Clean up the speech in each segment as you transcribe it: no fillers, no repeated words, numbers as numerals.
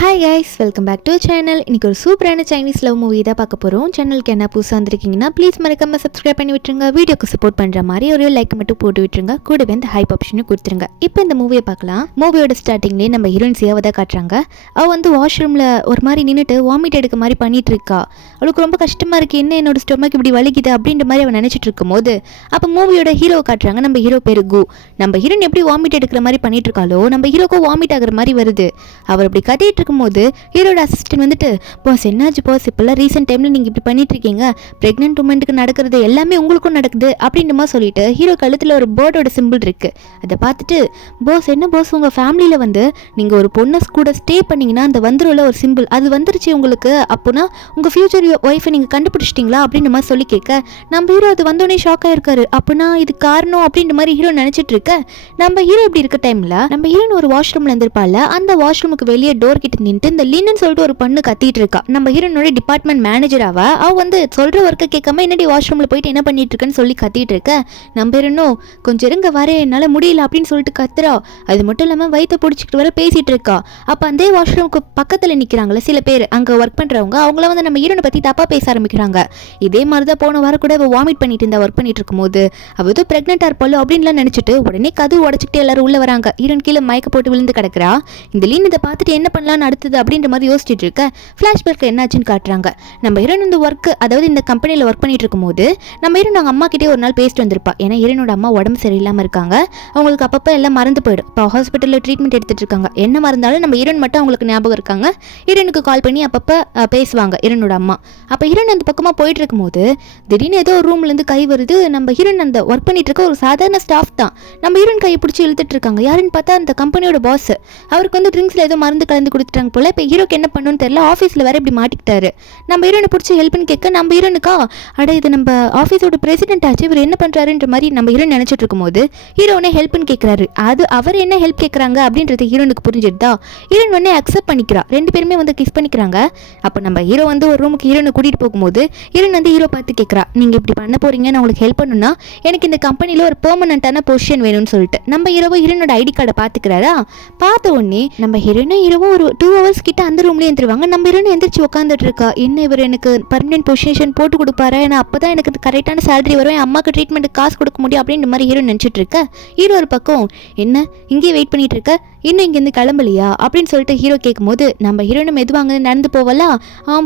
Hi guys, welcome back to channel. இன்றைக்கி ஒரு சூப்பரான சைனீஸ் லவ் மூவி தான் பார்க்க போகிறோம். சேனலுக்கு என்ன புதுசாக வந்திருக்கீங்கன்னா ப்ளீஸ் மறக்காமல் சப்ஸ்கிரைப் பண்ணி விட்டுருங்க. வீடியோக்கு சப்போர்ட் பண்ணுற மாதிரி ஒரு லைக் மட்டும் போட்டு விட்டுருங்க. கூடவே இந்த ஹைப் ஆப்ஷனும் கொடுத்துருங்க. இப்போ இந்த மூவியை பார்க்கலாம். மூவியோட ஸ்டார்டிங்லேயே நம்ம ஹீரோயின் சியாவை தான் காட்டுறாங்க. அவள் வந்து வாஷ்ரூமில் ஒரு மாதிரி நின்றுட்டு வாமிட் எடுக்க மாதிரி பண்ணிட்டு இருக்கா. அவளுக்கு ரொம்ப கஷ்டமாக இருக்குது, என்ன என்னோட ஸ்டொமக் இப்படி வலிக்குது அப்படின்ற மாதிரி அவன் நினச்சிட்டு இருக்கும் போது அப்போ மூவியோட ஹீரோவை காட்டுறாங்க. நம்ம ஹீரோ பேரு கு. நம்ம ஹீரோயின் எப்படி வாமிட் எடுக்கிற மாதிரி பண்ணிட்டு இருக்காளோ நம்ம ஹீரோக்கும் வாமிட் ஆகிற மாதிரி வருது. அவர் அப்படி கத்திட்டு இருக்கும்போது ஹீரோட அசிஸ்டன்ட் வந்துட்டு, பாஸ் என்னாச்சு பாஸ், இப்போல்லாம் ரீசெண்ட் டைமில் நீங்கள் இப்படி பண்ணிட்டு இருக்கீங்க, ப்ரெக்னென்ட் உமனுக்கு நடக்கிறது எல்லாமே உங்களுக்கும் நடக்குது அப்படின்ற மாதிரி சொல்லிட்டு ஹீரோ கழுத்தில் ஒரு பேர்டோட சிம்பிள் இருக்குது. அதை பார்த்துட்டு, பாஸ் என்ன பாஸ், உங்கள் ஃபேமிலியில் வந்து நீங்கள் ஒரு பொண்ணை கூட ஸ்டே பண்ணிங்கன்னா அந்த வந்துரும்ல ஒரு சிம்பிள், அது வந்துருச்சு உங்களுக்கு, அப்போனா உங்கள் ஃபியூச்சர் ஒய்ஃபை நீங்கள் கண்டுபிடிச்சிட்டிங்களா அப்படின்ற மாதிரி சொல்லி கேட்க நம்ம ஹீரோ அது வந்தோடனே ஷாக் ஆகிருக்காரு. அப்போனா இது காரணம் அப்படின்ற மாதிரி ஹீரோ நினச்சிட்டு இருக்க நம்ம ஹீரோ இப்படி இருக்க டைமில் நம்ம ஹீரோன் ஒரு வாஷ்ரூமில் இருந்திருப்பாள். அந்த வாஷ்ரூமுக்கு வெளியே டோர் கிட்ட நின்று இந்த லின்னு சொல்லிட்டு ஒரு பொண்ணு கத்திட்டு இருக்கா. நம்ம ஹீரோனோட டிபார்ட்மெண்ட் மேனேஜராவ அவ வந்து சொல்ற ஒர்க்கை கேட்காம என்னடி வாஷ்ரூம்ல போயிட்டு என்ன பண்ணிட்டு இருக்கன்னு சொல்லி கத்திட்டு இருக்க. நம்ம ஹீரோனோ கொஞ்சம் இருங்க வரேன், என்னால முடியல அப்படின்னு சொல்லிட்டு கத்துறா. அது மட்டும் இல்லாம வயிற்ற பிடிச்சிக்கிட்டு வர பேசிட்டு இருக்கா. அப்ப அந்த வாஷ்ரூமுக்கு பக்கத்துல நிக்கிறாங்களே சில பேர் அங்க ஒர்க் பண்றவங்க, அவங்கள வந்து நம்ம ஹீரோனை பத்தி தப்பா பேச ஆரம்பிக்கிறாங்க. இதே மாதிரிதான் போன வாரம் கூட அவ வாமிட் பண்ணிட்டு இருந்தா ஒர்க் பண்ணிட்டு இருக்கும் போது. அவ ஏதோ பிரெக்னெண்டா இருப்பாளோ அப்படின்லாம் நினைச்சிட்டு உடனே கதவு உடச்சிக்கிட்டு எல்லாரும் உள்ள வராங்க. ஹீரோன் கீழே மயக்க போட்டு விழுந்து கிடக்குறா. இந்த லீன் இதை பார்த்துட்டு என்ன பண்ணலாம்னு அடுத்தது அப்படின்ற மாதிரி யோசிச்சுட்டு இருக்க ஃபிளாஷ்பேக் என்னாச்சுன்னு காட்டுறாங்க. நம்ம ஹீரோன் இந்த ஒர்க், அதாவது இந்த கம்பெனியில் ஒர்க் பண்ணிட்டு இருக்கும்போது நம்ம ஹீரோன் அவங்க அம்மா கிட்டே ஒரு நாள் பேசிட்டு வந்திருப்பா. ஏன்னா ஹீரோனோட அம்மா உடம்பு சரியில்லாமல் இருக்காங்க, அவங்களுக்கு அப்பப்போ எல்லாம் மறந்து போயிடும். இப்போ ஹாஸ்பிட்டலில் ட்ரீட்மெண்ட் எடுத்துட்டு இருக்காங்க. என்ன மறந்தாலும் நம்ம ஹீரோன் மட்டும் அவங்களுக்கு ஞாபகம் இருக்காங்க. ஹீரோனுக்கு கால் பண்ணி அப்பப்போ பேசுவாங்க ஹீரோனோட அம்மா. அப்போ ஹீரோன் அந்த பக்கமாக போயிட்டு இருக்கும்போது திடீர்னு ஏதோ ஒரு ரூம்லேருந்து கை வருது. நம்ம ஹீரோன் அந்த ஒர்க் பண்ணிட்டு இருக்க ஒரு சாதாரண ஸ்டாஃப் தான். நம்ம ஹீரோன் கையை பிடிச்சி இழுத்துட்டு இருக்காங்க. யாருன்னு பார்த்தா அந்த கம்பெனியோட பாஸ். அவருக்கு வந்து ட்ரிங்க்ஸில் ஏதோ மருந்து கலந்து கொடுத்துட்டாங்க போல. இப்போ ஹீரோக்கு என்ன பண்ணுன்னு தெரியல, ஆஃபீஸில் வேற இப்படி மாட்டிக்கிட்டாரு. நம்ம ஹீரோனை பிடிச்சி ஹெல்ப்னு கேட்க நம்ம ஹீரோனுக்கா அட இது நம்ம ஆஃபீஸோட பிரசிடென்ட் ஆச்சு, இவர் என்ன பண்ணுறாருன்ற மாதிரி நம்ம ஹீரோன் நினச்சிட்டு இருக்கும்போது ஹீரோனே ஹெல்ப்னு கேட்குறாரு. அது அவர் என்ன ஹெல்ப் கேட்குறாங்க அப்படின்றது ஹீரோனுக்கு புரிஞ்சிடுதா. ஹீரோன் உடனே அக்செப்ட் பண்ணிக்கிறா. ரெண்டு பேருமே வந்து கிஸ் பண்ணிக்கிறாங்க. அப்போ நம்ம ஹீரோ வந்து ஒரு ரூமுக்கு ஹீரோனை கூட்டிகிட்டு போகும்போது ஹீரோன் வந்து ஹீரோ பார்த்து கேட்குறா, நீங்கள் இப்படி பண்ண போறீங்க, நான் உங்களுக்கு ஹெல்ப் பண்ணுன்னா எனக்கு இந்த கம்பெனியில் ஒரு பெர்மனண்டான பொசிஷன் வேணும்னு சொல்லிட்டு நம்ம ஹீரோவை ஹீரோனோட ஐடி கார்டை பார்த்துக்கிறாரா. பார்த்த உடனே நம்ம ஹீரோவும் ஒரு 2 hours கிட்ட அந்த ரூம்லேயே எழுந்துருவாங்க. நம்ம ஹீரோன் எந்திரிச்சு உட்காந்துட்டு இருக்கா. என்ன இவர் எனக்கு பர்மனெண்ட் பொசிஷன் போட்டு கொடுப்பாரு, ஏன்னா அப்போதான் எனக்கு கரெக்டான சேலரி வரும், என் அம்மாவுக்கு ட்ரீட்மெண்ட்டுக்கு காசு கொடுக்க முடியும் அப்படின்ற மாதிரி ஹீரோ நினச்சிட்டு இருக்க. ஹீரோ ஒரு பக்கம் என்ன இங்கேயே வெயிட் பண்ணிட்டு இருக்க, இன்னும் இங்கேருந்து கிளம்பலையா அப்படின்னு சொல்லிட்டு ஹீரோ கேட்கும்போது நம்ம ஹீரோனும் மெதுவாங்க நடந்து போவலா.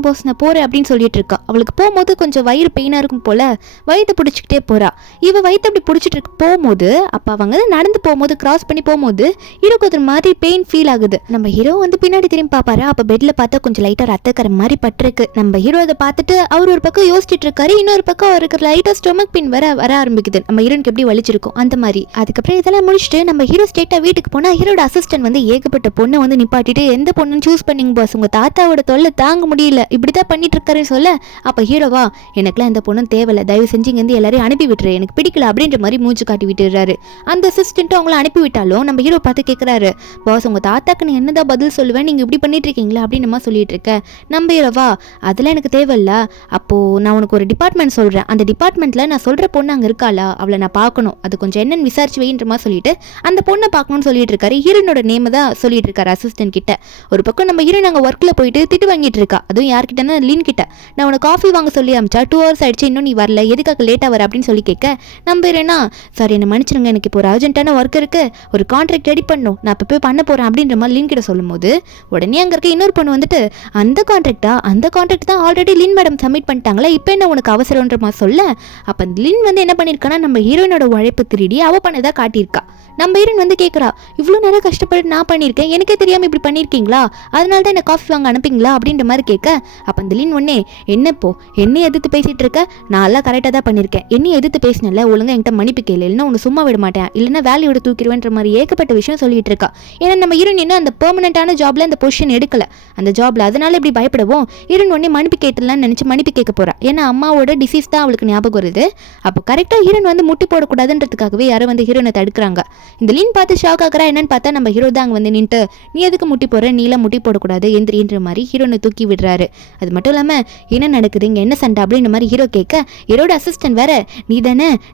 பாஸ் நான் போகிறேன் அப்படின்னு சொல்லிட்டு இருக்கா. அவளுக்கு போகும்போது கொஞ்சம் வயிறு பெயினாக இருக்கும் போல, வயிற்று பிடிச்சிக்கிட்டே போகிறா. இவ வயிற்று அப்படி பிடிச்சிட்டு இருக்கு போகும்போது அப்போ அவங்க நடந்து போகும்போது கிராஸ் பண்ணி போகும்போது ஹீரோக்கு ஒரு மாதிரி பெயின் ஃபீல் ஆகுது. நம்ம ஹீரோ வந்து பின்னாடி திரும்பி பார்ப்பாரு. அப்போ பெட்டில் பார்த்தா கொஞ்சம் லைட்டாக ரத்தக்கர மாதிரி பட்டிருக்கு. நம்ம ஹீரோ அதை பார்த்துட்டு அவர் ஒரு பக்கம் யோசிச்சுட்டு இருக்காரு, இன்னொரு பக்கம் அவருக்கு லைட்டாக ஸ்டொமக் பெயின் வர ஆரம்பிக்குது. நம்ம ஹீரோனுக்கு எப்படி வலிச்சிருக்கும் அந்த மாதிரி. அதுக்கப்புறம் இதெல்லாம் முடிச்சுட்டு நம்ம ஹீரோ ஸ்ட்ரெயிட்டாக வீட்டுக்கு போனால் ஹீரோட அசிஸ்டன்ட் வந்து ஏகப்பட்ட பொண்ணை வந்து நிப்பாட்டிட்டு எந்த பொண்ணுன்னு சூஸ் பண்ணிங்க பாஸ், உங்கள் தாத்தாவோட தொல்லை தாங்க முடியல, இப்படி தான் பண்ணிட்டு இருக்காருன்னு சொல்ல அப்போ ஹீரோவா எனக்குலாம் இந்த பொண்ணும் தேவையில்லை, தயவு செஞ்சு இங்கேருந்து எல்லாரையும் அனுப்பி விட்டுரு, எனக்கு பிடிக்கல அப்படின்ற மாதிரி மூச்சு காட்டி விட்டுறாரு. அந்த அசிஸ்டன்ட்டும் அவங்கள அனுப்பி விட்டாலும் நம்ம ஹீரோ பார்த்து கேட்குறாரு, பாஸ் உங்கள் தாத்தாக்கு நீ என்னதான் பதில் சொல்லுவேன், நீங்கள் இப்படி பண்ணிட்டு இருக்கீங்களா அப்படின்னு நம்ம சொல்லிட்டு இருக்க. நம்ம ஹீரோவா அதெல்லாம் எனக்கு தேவையில்ல, அப்போது நான் உனக்கு ஒரு டிபார்ட்மெண்ட் சொல்கிறேன், அந்த டிபார்ட்மெண்ட்டில் நான் சொல்கிற பொண்ணு அங்கே இருக்காளா, அவளை நான் பார்க்கணும், அது கொஞ்சம் என்னன்னு விசாரிச்சு வைன்ற மாதிரி சொல்லிட்டு அந்த பொண்ணை பார்க்கணும்னு சொல்லிட்டு இருக்காரு. ஹீரோனோட நேம் தான் சொல்லிட்டு இருக்காரு அசிஸ்டன்ட் கிட்ட. ஒரு பக்கம் நம்ம ஹீரோ நாங்கள் ஒர்க்கில் போயிட்டு திட்டு வாங்கிட்டு இருக்கா. அதுவும் யார்கிட்டனா லின் கிட்ட. நான் உனக்கு காஃபி வாங்க சொல்லி அமிச்சா 2 hours ஆயிடுச்சு, இன்னும் நீ வரல, எதுக்காக லேட்டாக வர அப்படின்னு சொல்லி கேட்க நம்ம ஹீரோனா சாரி என்ன மன்னிச்சிருங்க, எனக்கு இப்போ ஒரு அர்ஜென்ட்டான ஒர்க் இருக்கு, ஒரு கான்ட்ராக்ட் ரெடி பண்ணும், நான் இப்போ போய் பண்ண போகிறேன் அப்படின்ற மாதிரி லின் கிட்ட சொல்லும்போது உடனே அங்கே இருக்க இன்னொரு பொண்ணு வந்துட்டு அந்த கான்ட்ராக்ட் தான் ஆல்ரெடி லின் மேடம் சப்மிட் பண்ணிட்டாங்களா, இப்போ என்ன உனக்கு அவசரன்ற மாதிரி சொல்ல அப்போ லின் வந்து என்ன பண்ணியிருக்கானா நம்ம ஹீரோனோட உழைப்பு திருடி அவ பண்ணதாக காட்டியிருக்கா. நம்ம ஹீரோன் வந்து கேட்குறா, இவ்வளோ நேரம் கஷ்டப்பட்டு நான் பண்ணியிருக்கேன், எனக்கே தெரியாமல் இப்படி பண்ணியிருக்கீங்களா, அதனால தான் என்ன காஃபி வாங்க அனுப்பிங்களா அப்படின்ற மாதிரி கேட்க அப்போ அந்த லின் ஒன்னே என்னப்போ என்னை எதிர்த்து பேசிகிட்டு இருக்க, நான் எல்லாம் கரெக்டாக தான் பண்ணியிருக்கேன், என்னை எதிர்த்து பேசினல ஒழுங்காக என்கிட்ட மன்னிப்பு கேளு, இல்லைன்னா உன்னை சும்மா விட மாட்டேன், இல்லைன்னா வேலையோட தூக்கிடுவேன்ற மாதிரி ஏகப்பட்ட விஷயம் சொல்லிட்டு இருக்கா. ஏன்னா நம்ம ஹீரோன் இன்னும் அந்த பெர்மனண்டான ஜாப்ல அந்த பொசிஷன் எடுக்கல அந்த ஜாப்ல, அதனால இப்படி பயப்படவும் ஹீரோன் ஒன்னே மன்னிப்பு கேட்டலாம்னு நினச்சி மன்னிப்பு கேட்க போறா. ஏன்னா அம்மாவோட டிசீஸ் தான் அவளுக்கு ஞாபகம் வருது. அப்போ கரெக்டாக ஹீரோன் வந்து முட்டி போடக்கூடாதுன்றதுக்காகவே யாரும் வந்து ஹீரோனை தடுக்கிறாங்க. இந்த லின் பார்த்து ஷாக் ஆகிறா. என்னன்னு பார்த்தா நம்ம நம்ம ஹீரோ தான் அங்கே வந்து நின்ட்டு நீ எதுக்கு முட்டி போடுற, நீலாம் முட்டி போடக்கூடாது எந்திரின்ற மாதிரி ஹீரோனை தூக்கி விடுறாரு. அது மட்டும் இல்லாமல் என்ன நடக்குது இங்கே, என்ன சண்டை அப்படின்ற மாதிரி ஹீரோ கேட்க, ஹீரோட அசிஸ்டன்ட் வேற